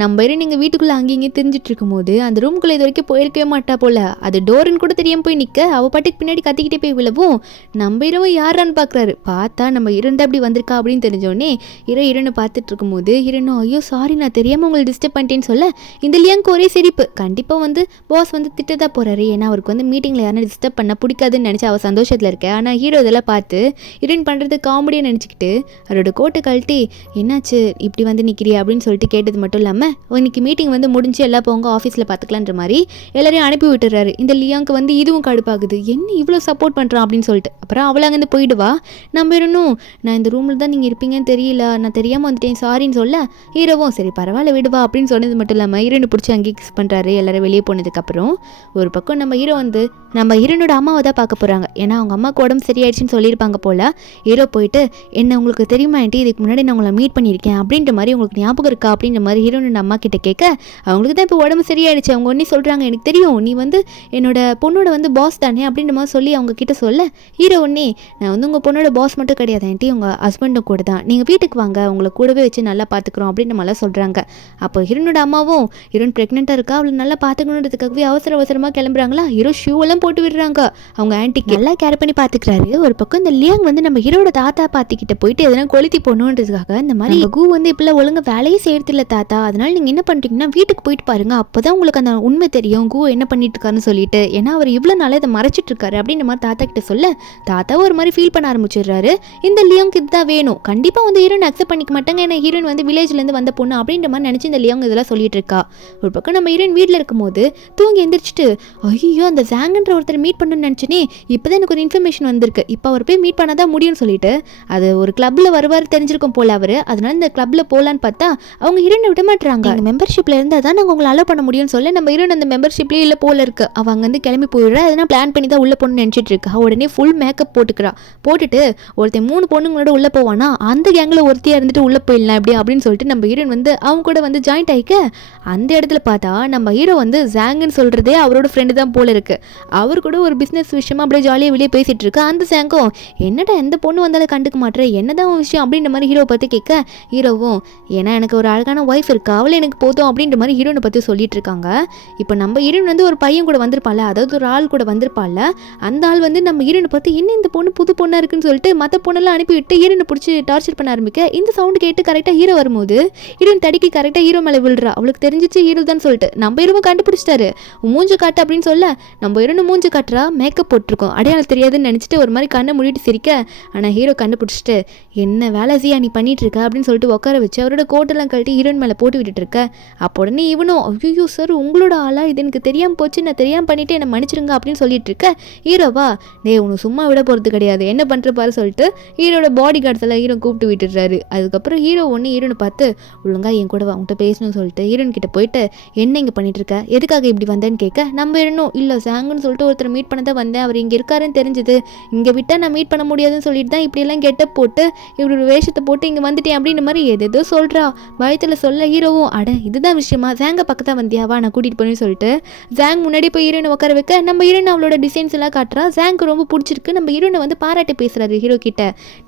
நம்ம ஹீரோன் எங்கள் வீட்டுக்குள்ளே அங்கேயும் தெரிஞ்சிட்டு இருக்கும்போது அந்த ரூம்குள்ளே இது வரைக்கும் போயிருக்கவே மாட்டா போல், அது டோருன்னு கூட தெரியாமல் போய் நிற்க அவள் பாட்டுக்கு பின்னாடி கத்திக்கிட்டே போய் விழவும் நம்ம ஹீரோவும் யாரான்னு பார்க்குறாரு. பார்த்தா நம்ம ஹீரோன் தான் அப்படி வந்திருக்கா அப்படின்னு தெரிஞ்சோடனே ஹீரோனை பார்த்துட்டு இருக்கும்போது ஹீரோனும் ஐயோ சாரி நான் தெரியாமல் உங்களை டிஸ்டர்ப் பண்ணிட்டேன்னு சொல்ல இந்த லியாங்க்கு ஒரே சிரிப்பு. கண்டிப்பாக வந்து பாஸ் வந்து திட்டதான் போகிறாரு, ஏன்னா அவருக்கு வந்து மீட்டிங்கில் யாரும் டிஸ்டர்ப் பண்ண பிடிக்காதுன்னு நினச்சி அவள் சந்தோஷத்தில் இருக்க. ஆனால் ஹீரோ இதெல்லாம் பார்த்து ஹீரோயின் பண்ணுறது காமெடியாக நினச்சிக்கிட்டு அவரோட கோட்டை கழட்டி என்னாச்சு இப்படி வந்து நிற்கிறியா அப்படின்னு சொல்லிட்டு கேட்டது மட்டும் இல்லாமல் இன்னைக்கு மீட்டிங் வந்து முடிஞ்சு எல்லாம் போங்க ஆஃபீஸில் பார்த்துக்கலான்ற மாதிரி எல்லாரையும் அனுப்பி விட்டுறாரு. இந்த லியாங்க்கு வந்து இதுவும் கடுப்பாகுது, என்ன இவ்வளோ சப்போர்ட் பண்ணுறான் அப்படின்னு சொல்லிட்டு. அப்புறம் அவளை அங்கேருந்து போயிடுவா. நம்ம இன்னும் நான் இந்த ரூமில் தான் நீங்கள் இருப்பீங்கன்னு தெரியல, நான் தெரியாமல் வந்துட்டேன் சாரின்னு சொல்ல ஹீரோவும் சரி பரவாயில்ல விடுவா அப்படின்னு சொன்னது மட்டும் இல்லாமல் ஹீரோனை பிடிச்சி அங்கேயே கிஸ் பண்ணுறாரு. எல்லாரும் வெளியே போனதுக்கப்புறம் ஒரு பக்கம் நம்ம ஹீரோ வந்து நம்ம ஹீரோனோட அம்மாவை தான் பார்க்க போகிறாங்க. ஏன்னா அவங்க அம்மாவுக்கு உடம்பு சரியாயிடுச்சுன்னு சொல்லியிருப்பாங்க போல். ஹீரோ போயிட்டு என்ன உங்களுக்கு தெரியுமா ஆண்டி இதுக்கு முன்னாடி நான் உங்களை மீட் பண்ணியிருக்கேன் அப்படின்ற மாதிரி உங்களுக்கு ஞாபகம் இருக்கா அப்படின்ற மாதிரி ஹீரோனோட அம்மா கிட்ட கேட்க அவங்களுக்கு தான் இப்போ உடம்பு சரியாயிடுச்சு. அவங்க ஒன்றே சொல்கிறாங்க எனக்கு தெரியும் நீ வந்து என்னோட பொண்ணோட வந்து பாஸ் தானே அப்படின்ற மாதிரி சொல்லி அவங்க கிட்ட சொல்ல ஹீரோ ஒன்னே நான் வந்து உங்கள் பொண்ணோட பாஸ் மட்டும் கிடையாது ஆண்டி, உங்கள் ஹஸ்பண்டும் கூட தான், நீங்கள் வீட்டுக்கு வாங்க உங்களை கூடவே வச்சு நல்லா பார்த்துக்குறோம் அப்படின்ற மாதிரிலாம் சொல்கிறாங்க. அப்போ ஹீரோனோட அம்மாவும் ஹீரோன் ப்ரெக்னெண்ட்டாக இருக்கா அவளை நல்லா பார்த்துக்கணுன்றதுக்காகவே அவசரமாக கிளம்புறாங்களா. ஹீரோ ஷூவெல்லாம் போட்டு விடுறாங்க. அவங்க ஆன்ட்டிக்கு நல்லா கேர் பண்ணி பார்த்துக்கிறாரு. ஒரு பக்கம் இந்த லியாங் வந்து நம்ம ஹீரோட ஹீரோட தாத்தா பாத்திக்கிட்ட போயிட்டு எதனா கொளுத்தி போடணுன்றதுக்காக இந்த மாதிரி கு வந்து இப்பெல்லாம் ஒழுங்கா வேலையே செய்யறது இல்லை தாத்தா, அதனால நீங்க என்ன பண்றீங்கன்னா வீட்டுக்கு போயிட்டு பாருங்க, அப்பதான் உங்களுக்கு அந்த உண்மை தெரியும் கு என்ன பண்ணிட்டு இருக்காருன்னு சொல்லிட்டு. ஏன்னா அவர் இவ்வளவு நாளா இதை மறைச்சிட்டு இருக்காரு அப்படின்ற மாதிரி தாத்தா கிட்ட சொல்ல தாத்தா ஒரு மாதிரி ஃபீல் பண்ண ஆரம்பிச்சிடுறாரு. இந்த லியோங்க்கு இதுதான் வேணும், கண்டிப்பா வந்து ஹீரோயின் அக்செப்ட் பண்ணிக்க மாட்டாங்க, ஏன்னா ஹீரோயின் வந்து வில்லேஜ்ல இருந்து வந்த பொண்ணு அப்படின்ற மாதிரி நினைச்சு இந்த லியோங் இதெல்லாம் சொல்லிட்டு இருக்கா. ஒரு பக்கம் நம்ம ஹீரோயின் வீட்டில் இருக்கும்போது தூங்கி எந்திரிச்சிட்டு ஐயோ அந்த ஜாங்குன்ற ஒருத்தர் மீட் பண்ணணும்னு நினைச்சேனே, இப்பதான் எனக்கு ஒரு இன்ஃபர்மேஷன் வந்திருக்கு, இப்போ அவர் போய் மீட் பண்ணாதான் முடியும்னு சொல்லிட்டு அது ஒரு கிளப்ல வருவார் தெரிஞ்சிருக்கும் போல அவரு. அதனால இந்த கிளப்ல போலான்னு பார்த்தா அவங்க ஹீரோனை விட மாட்டாங்க. மெம்பர்ஷிப்ல இருந்தா தான் நாங்க உங்களை அலோ பண்ண முடியும்னு சொல்ல நம்ம ஹீரோன் அந்த மெம்பர்ஷிப்லயே இல்ல போல இருக்கு. அவங்க வந்து கிளம்பி போயிடுறா. அதனால பிளான் பண்ணி தான் உள்ள போகணும்னு நினைச்சிட்டு இருக்கா. உடனே ஃபுல் மேக்கப் போட்டுக்கிறா. போட்டுட்டு ஒருத்தன் 3 பொண்ணுங்களோட உள்ள போவானா, அந்த கேங்ல ஒருத்தியா இருந்துட்டு உள்ள போயிடலாம் அப்படி அப்படின்னு சொல்லிட்டு நம்ம ஹீரோன் வந்து அவங்க கூட வந்து ஜாயிண்ட் ஆயிக்க அந்த இடத்துல பார்த்தா நம்ம ஹீரோ வந்து ஜாங்குன்னு சொல்றதே அவரோட ஃப்ரெண்டு தான் போல இருக்கு. அவர் கூட ஒரு பிசினஸ் விஷயமா அப்படியே ஜாலியாக வெளியே பேசிட்டு இருக்கு. அந்த ஜாங்கும் என்னடா எந்த பொண்ணு வந்தாலும் கண்டுக்க மாட்டேன், என்னதான் விஷயம் அப்படின்ற மாதிரி ஹீரோ பற்றி கேட்க ஹீரோவும் ஏன்னா எனக்கு ஒரு அழகான ஒய்ஃப் இருக்கா, அவளே எனக்கு போதும் அப்படின்ற மாதிரி ஹீரோனை பற்றி சொல்லிட்டு இருக்காங்க. இப்போ நம்ம ஹீரோன் வந்து ஒரு பையன் கூட வந்திருப்பாள், அதாவது ஒரு ஆள் கூட வந்திருப்பாள். அந்த ஆள் வந்து நம்ம ஹீரோனை பார்த்து என்ன இந்த பொண்ணு புது பொண்ணாக இருக்குன்னு சொல்லிட்டு மற்ற பொண்ணெல்லாம் அனுப்பிவிட்டு ஹீரோனை பிடிச்சி டார்ச்சர் பண்ண ஆரம்பிக்க இந்த சவுண்டு கேட்டு கரெக்டாக ஹீரோ வரும்போது ஹீரோன் தடிக்கி கரெக்டாக ஹீரோ மேலே விழுறா. அவளுக்கு தெரிஞ்சிச்சு ஹீரோ தான் சொல்லிட்டு நம்ம ஹீரோவும் கண்டுபிடிச்சிட்டாரு. மூஞ்சு காட்டு அப்படின்னு சொல்ல நம்ம ஹீரோனு மூஞ்சு காட்டுறா, மேக்கப் போட்டிருக்கோம், அடையாளம் தெரியாதுன்னு நினச்சிட்டு ஒரு மாதிரி கண்ணை மூடிட்டு சிரிக்க ஆனால் ஹீரோ கண்டுபிடிச்சிட்டு என்ன வேலை செய்யா நீ பண்ணிட்டு இருக்க அப்படின்னு சொல்லிட்டு உட்கார வச்சு அவரோட கோட்டெல்லாம் கழட்டி ஹீரோயின் மேலே போட்டு விட்டுட்டு இருக்க. அப்போ உடனே இவனும் ஐயோ சார் உங்களோட ஆளா, இது எனக்கு தெரியாமல் போச்சு, நான் தெரியாமல் பண்ணிட்டு என்னை மன்னிச்சிருங்க அப்படின்னு சொல்லிட்டு இருக்க. ஹீரோவா டே உனக்கு சும்மா விட போகிறது கிடையாது, என்ன பண்ணுற பாரு சொல்லிட்டு ஹீரோட பாடி கார்ட்ஸ் எல்லாம் ஹீரோ கூப்பிட்டு விட்டுடுறாரு. அதுக்கப்புறம் ஹீரோ ஒன்று ஹீரோனை பார்த்து ஒழுங்கா என் கூட அவங்ககிட்ட பேசணும்னு சொல்லிட்டு ஹீரோயின் கிட்ட போயிட்டு என்ன இங்கே பண்ணிட்டு இருக்க, எதுக்காக இப்படி வந்தேன்னு கேட்க நம்ம ஹீரோனும் இல்லை சாங்குன்னு சொல்லிட்டு ஒருத்தர் மீட் பண்ண தான் வந்தேன், அவர் இங்கே இருக்காருன்னு தெரிஞ்சுது, இங்கே விட்டால் நான் மீட் பண்ண முடியாதுன்னு சொல்லிட்டு தான் இப்படியெல்லாம் கெட்டப் போட்டு இப்படி ஒரு வேஷத்தை போட்டு இங்கே வந்துட்டேன் அப்படின்ற மாதிரி ஏதேதோ சொல்கிறா. பயத்தில் சொல்ல ஹீரோவும் அட இதுதான் விஷயமா, ஜாங்க பக்கத்தான் வந்தியாவா நான் கூட்டிகிட்டு போனேன்னு சொல்லிட்டு ஜாங் முன்னாடி போய் ஹீரோனை உட்கார வைக்க நம்ம ஹீரோன் அவளோட டிசைன்ஸ் எல்லாம் காட்டுறா. ஜாங்க்கு ரொம்ப பிடிச்சிருக்கு. நம்ம ஹீரோனை வந்து பாராட்டி பேசுகிறாரு ஹீரோ கிட்ட.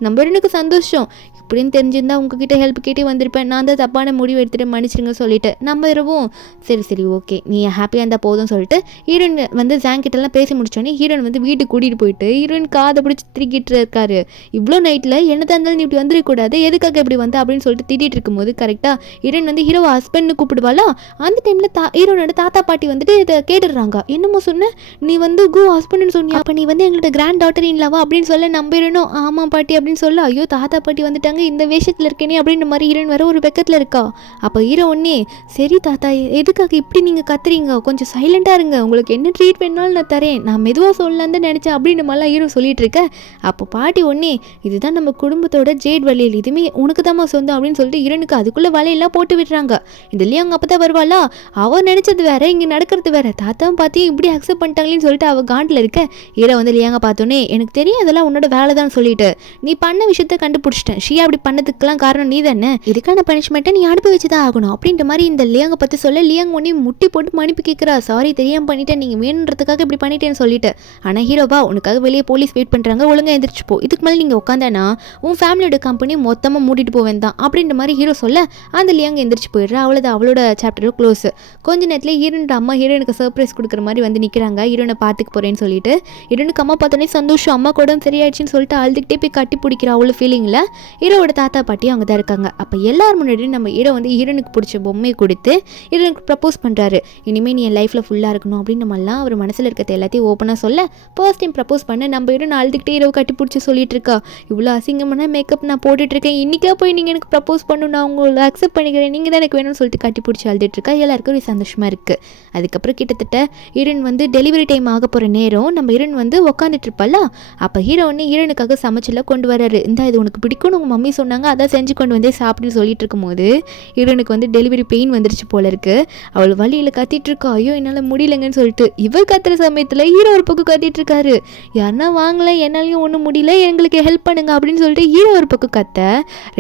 நம்ம ஹீரோனுக்கு சந்தோஷம், இப்படின்னு தெரிஞ்சிருந்தா உங்ககிட்ட ஹெல்ப் கேட்டே வந்திருப்பேன், நான் தான் தப்பான முடிவு எடுத்துகிட்டு மன்னிச்சிருங்க சொல்லிட்டு நம்ம ஹீரோவும் சரி சரி ஓகே நீ ஹாப்பியாக இருந்தால் போதும் சொல்லிட்டு ஹீரோயின் வந்து ஜாங் கிட்டலாம் பேசி முடிச்சோடனே ஹீரோயின் வந்து வீட்டுக்கு கூட்டிகிட்டு போயிட்டு ஹீரோயின் காதை பிடிச்சி திரிக்கிட்டு இருக்காரு. இவ்வளோ நைட்டில் என்னதான் இருந்தாலும் நீ இப்படி வந்துடக்கூடாது, எதுக்காக இப்படி வந்த அப்படின்னு சொல்லிட்டு திட்டிகிட்டு இருக்கும்போது கரெக்டாக ஹீரோயின் வந்து ஹீரோ ஹஸ்பண்ட்னு கூப்பிடுவாளா. அந்த டைமில் ஹீரோனோட தாத்தா பாட்டி வந்துட்டு இதை கேட்டுடுறாங்க. என்னமோ சொன்ன நீ வந்து கு ஹஸ்பண்ட்னு சொன்னியா, அப்போ நீ வந்து எங்களோட கிராண்ட் டாட்டர் இன்லாவா அப்படின்னு சொல்ல நம்ம ஹீரோனும் ஆமாம் பாட்டி அப்படின்னு சொல்ல ஐயோ தாத்தா பாட்டி வந்துட்டாங்க இந்த வேஷத்தில் இருக்கேனே அப்படின்ற மாதிரி ஹீரோயின் வர ஒரு வெக்கத்தில் இருக்கா. அப்போ ஹீரோ ஒன்னே சரி தாத்தா எதுக்காக இப்படி நீங்கள் கத்துறீங்க, கொஞ்சம் சைலண்டாக இருங்க, உங்களுக்கு என்ன ட்ரீட் வேணாலும் நான் தரேன், நான் மெதுவாக சொல்லலான்னு தான் நினச்சேன் அப்படின்ற மாதிரிலாம் ஹீரோ சொல்லிட்டு இருக்க. அப்போ பாட்டி ஒன்னே இதுதான் நம்ம குடும்பத்தோட ஜேட் வளையல், இதுவுமே உனக்கு தாம்மா சொந்தம் அப்படின்னு சொல்லிட்டு ஹீரோனுக்கு அதுக்குள்ளே வலையெல்லாம் போட்டு விடுறாங்க. இதுலேயும் அவங்க அப்போ தான் வருவாளா, அவள் நினச்சது வேற இங்கே நடக்கிறது வேற, தாத்தாவும் பார்த்தியும் இப்படி அக்செப்ட் பண்ணிட்டாங்களேன்னு சொல்லிட்டு அவள் காண்டில் இருக்க. ஹீரோ வந்து லியாங்க பார்த்தோன்னே எனக்கு தெரியும் அதெல்லாம் உன்னோட வேலை தான் சொல்லிட்டு நீ பண்ண விஷயத்த கண்டுபிடிச்சிட்டேன், ஷியா அப்படி பண்ணதுக்கெல்லாம் காரணம் நீ தானே, இதுக்கான பனிஷ்மெண்ட்டை நீ அனுபவிச்சு தான் ஆகணும் அப்படின்ற மாதிரி இந்த லியாங்க பற்றி சொல்ல லியாங் ஒன்னே முட்டி போட்டு மன்னிப்பு கேட்குறா. சாரி தெரியாமல் பண்ணிட்டேன், நீங்கள் வேணுன்றதுக்காக இப்படி பண்ணிட்டேன்னு சொல்லிட்டு. ஆனால் ஹீரோவா உனக்காக வெளியே போலீஸ் வெயிட் பண்ணுறாங்க, ஒழுங்காக எந்திரிச்சு போ, இதுக்கு மேலே நீங்கள் உட்காந்தானா உன் ஃபேமிலியோட கம்பெனி மொத்தமாக மூடிட்டு போவேன் தான் அப்படின்ற மாதிரி ஹீரோ சொல்ல அந்த லியாங்க எந்திரிச்சு போயிடுறா. அவ்வளோதான் அவளோட சாப்டர் க்ளோஸ். கொஞ்ச நேரத்தில் ஹீரோனோட அம்மா ஹீரோனுக்கு சர்ப்ரைஸ் கொடுக்குற மாதிரி வந்து நிற்கிறாங்க. ஹீரோனை பார்த்துக்க போகிறேன்னு சொல்லிட்டு ஹீரோனுக்கு அம்மா பார்த்தோன்னே சந்தோஷம், அம்மா கூட சரியாயிடுச்சுன்னு சொல்லிட்டு அழுதுகிட்டே போய் கட்டி பிடிக்கிறா. அவ்வளோ ஃபீலிங்கில் ஹீரோவோட தாத்தா பாட்டி அவங்க தான் இருக்காங்க. அப்போ எல்லாரும் முன்னாடி நம்ம ஹீரோ வந்து ஹீரோனுக்கு பிடிச்ச பொம்மையை கொடுத்து ஹீரோனுக்கு ப்ரப்போஸ் பண்ணுறாரு. இனிமேல் நீ என் லைஃப்பில் ஃபுல்லாக இருக்கணும் அப்படின்னு நம்மளாம் அவர் மனசில் இருக்கிறது எல்லாத்தையும் ஓப்பனாக சொல்ல ஃபர்ஸ்ட் டைம் ப்ரப்போஸ் பண்ண நம்ம ஹீரோ அழுதுகிட்டே ஹீரோ கட்டி பிடிச்சி சொல்லிட்டு இருக்கா. இவ்வளோ அசிங்கமான மேக்கப் நான் போட்டுட்ருக்கேன், இன்றைக்கா போய் நீங்கள் எனக்கு ப்ரப்போஸ் பண்ணணும், நான் உங்களை அக்செப்ட் பண்ணிக்கிறேன், நீங்கள் தான் எனக்கு வேணும்னு சொல்லிட்டு கட்டி பிடிச்சி அழுதுட்டு இருக்கா. எல்லாருக்கும் ஒரு சந்தோஷமாக இருக்குது. அதுக்கப்புறம் கிட்டத்தட்ட ஹீரோன் வந்து டெலிவரி டைம் ஆக போகிற நேரம் நம்ம ஹீரோன் வந்து உட்காந்துட்டு இருப்பாளா. அப்போ ஹீரோ ஒன்று ஹீரோனுக்காக சமைச்செல்லாம் கொண்டு வராரு. இந்த இது உனக்கு பிடிக்கும்னு உங்கள் மம்மி சொன்னாங்க, அதான் செஞ்சு கொண்டு வந்தே சாப்பிட்டு சொல்லிட்டு இருக்கும்போது ஹீரோனுக்கு வந்து டெலிவரி பெயின் வந்துருச்சு போல இருக்கு. அவள் வழியில் கத்திட்டு இருக்கா, ஐயோ என்னால் முடியலங்கன்னு சொல்லிட்டு. இவர் கத்துற சமயத்தில் ஹீரோ ஒரு பக்கம் கத்திட்டு இருக்காரு, யாருன்னா வாங்கல என்னாலையும் ஒன்றும் முடியல எங்களுக்கு ஹெல்ப் பண்ணுங்க அப்படின்னு சொல்லிட்டு ஹீரோ ஒரு பக்கம் கத்த.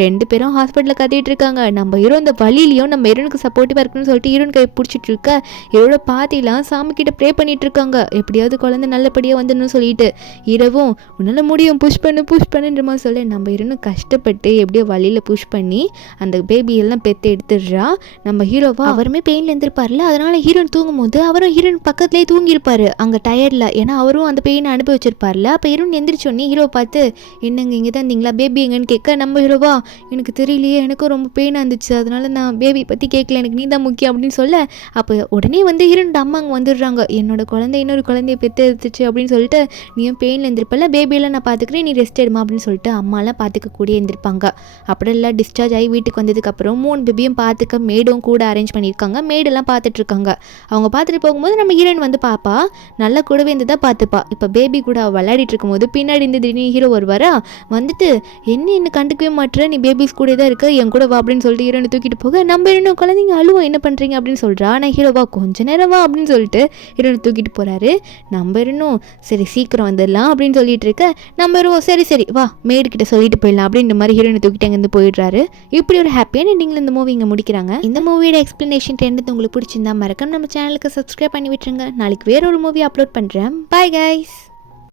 2 பேரும் ஹாஸ்பிட்டலில் கத்திட்டு இருக்காங்க. நம்ம ஹீரோ இந்த வழியிலையும் நம்ம ஹீரோனுக்கு சப்போர்ட்டிவாக இருக்குன்னு சொல்லிட்டு ஹீரோன் கை பிடிச்சிட்டு இருக்க. ஹீரோட பாத்திலாம் சாமி கிட்ட ப்ரே பண்ணிட்டு இருக்காங்க, எப்படியாவது குழந்தை நல்லபடியாக வந்துடணும்னு சொல்லிட்டு. ஹீரோவும் உன்னால் முடியும் புஷ் பண்ணுன்ற மாதிரி சொல்ல நம்ம ஹீரோனும் கஷ்டப்பட்டு எப்படியோ வழியில் புஷ் பண்ணி அந்த பேபி எல்லாம் பெற்று எடுத்துடுறா. நம்ம ஹீரோவா அவருமே பெயின்ல இருந்திருப்பார்ல, அதனால ஹீரோன் தூங்கும் போது அவரும் ஹீரோன் பக்கத்துலேயே தூங்கியிருப்பாரு அங்கே டயர்டில், ஏன்னா அவரும் அந்த பெயினை அனுபவிச்சிருப்பார்ல. அப்போ ஹீரோன் எந்திரிச்சோடனே ஹீரோ பார்த்து என்னங்க இங்கே தான் இருந்தீங்களா, பேபி எங்கன்னு கேட்க நம்ம ஹீரோவா எனக்கு தெரியலையே, எனக்கும் ரொம்ப பெயினாக இருந்துச்சு, அதனால நான் பேபி பற்றி கேட்கல, எனக்கு நீ தான் முக்கியம் அப்படின்னு சொல்ல, அப்போ உடனே வந்து ஹீரோனோட அம்மா அங்கே வந்துடுறாங்க. என்னோட குழந்தை இன்னொரு குழந்தைய பெற்று எடுத்துச்சு அப்படின்னு சொல்லிட்டு, நீயும் பெயினில் இருந்திருப்பல, பேபியெல்லாம் நான் பார்த்துக்கிறேன், நீ ரெஸ்ட் எடுமா அப்படின்னு சொல்லிட்டு அம்மாலாம் பார்த்துக்க இருந்திருப்பாங்க. அப்படி எல்லாம் டிஸ்சார்ஜ் ஆகி வீட்டுக்கு வந்ததுக்கப்புறம் 3 பேபியும் பார்த்துக்க மேடும் கூட அரேஞ்ச் பண்ணியிருக்காங்க. மேடெல்லாம் பார்த்துட்டு இருக்காங்க. அவங்க பார்த்துட்டு போகும்போது நம்ம ஹீரோயின் வந்து பாப்பா நல்லா கூடவே இருந்து தான் பார்த்துப்பா. இப்போ பேபி கூட விளையாடிட்டு இருக்கும்போது பின்னாடி இருந்து திடீர்னு ஹீரோ வருவாரா, வந்துட்டு என்ன கண்டுக்கவே மாட்டேற, நீ பேபிஸ் கூட தான் இருக்க, என் கூட வா அப்படின்னு சொல்லிட்டு ஹீரோனை தூக்கிட்டு போக, நம்ம இன்னும் குழந்தைங்க அழுவோம் என்ன பண்ணுறீங்க அப்படின்னு சொல்கிறா. ஆனால் ஹீரோவா கொஞ்ச நேரம் வா அப்படின்னு சொல்லிட்டு ஹீரோனை தூக்கிட்டு போகிறாரு. நம்ம இன்னும் சரி சீக்கிரம் வந்துடலாம் அப்படின்னு சொல்லிட்டு இருக்க, நம்ம சரி சரி வா மேடுக்கிட்ட சொல்லிட்டு போயிடலாம் அப்படின்ற மாதிரி ஹீரோனை தூக்கிட்டு அங்கேருந்து போயிடுறாரு. இப்படி ஒரு ஹாப்பியான எண்டிங்கில் இந்த மூவி இங்கே முடிக்கிறாங்க. இந்த மூவியோட எக்ஸ்பிளனேஷன் ட்ரெண்ட் உங்களுக்கு பிடிச்சிருந்தா மறக்காம நம்ம சேனலுக்கு சப்ஸ்கிரைப் பண்ணி விட்டுருங்க. நாளைக்கு வேற ஒரு மூவி அப்லோட் பண்ணுறேன். Bye guys.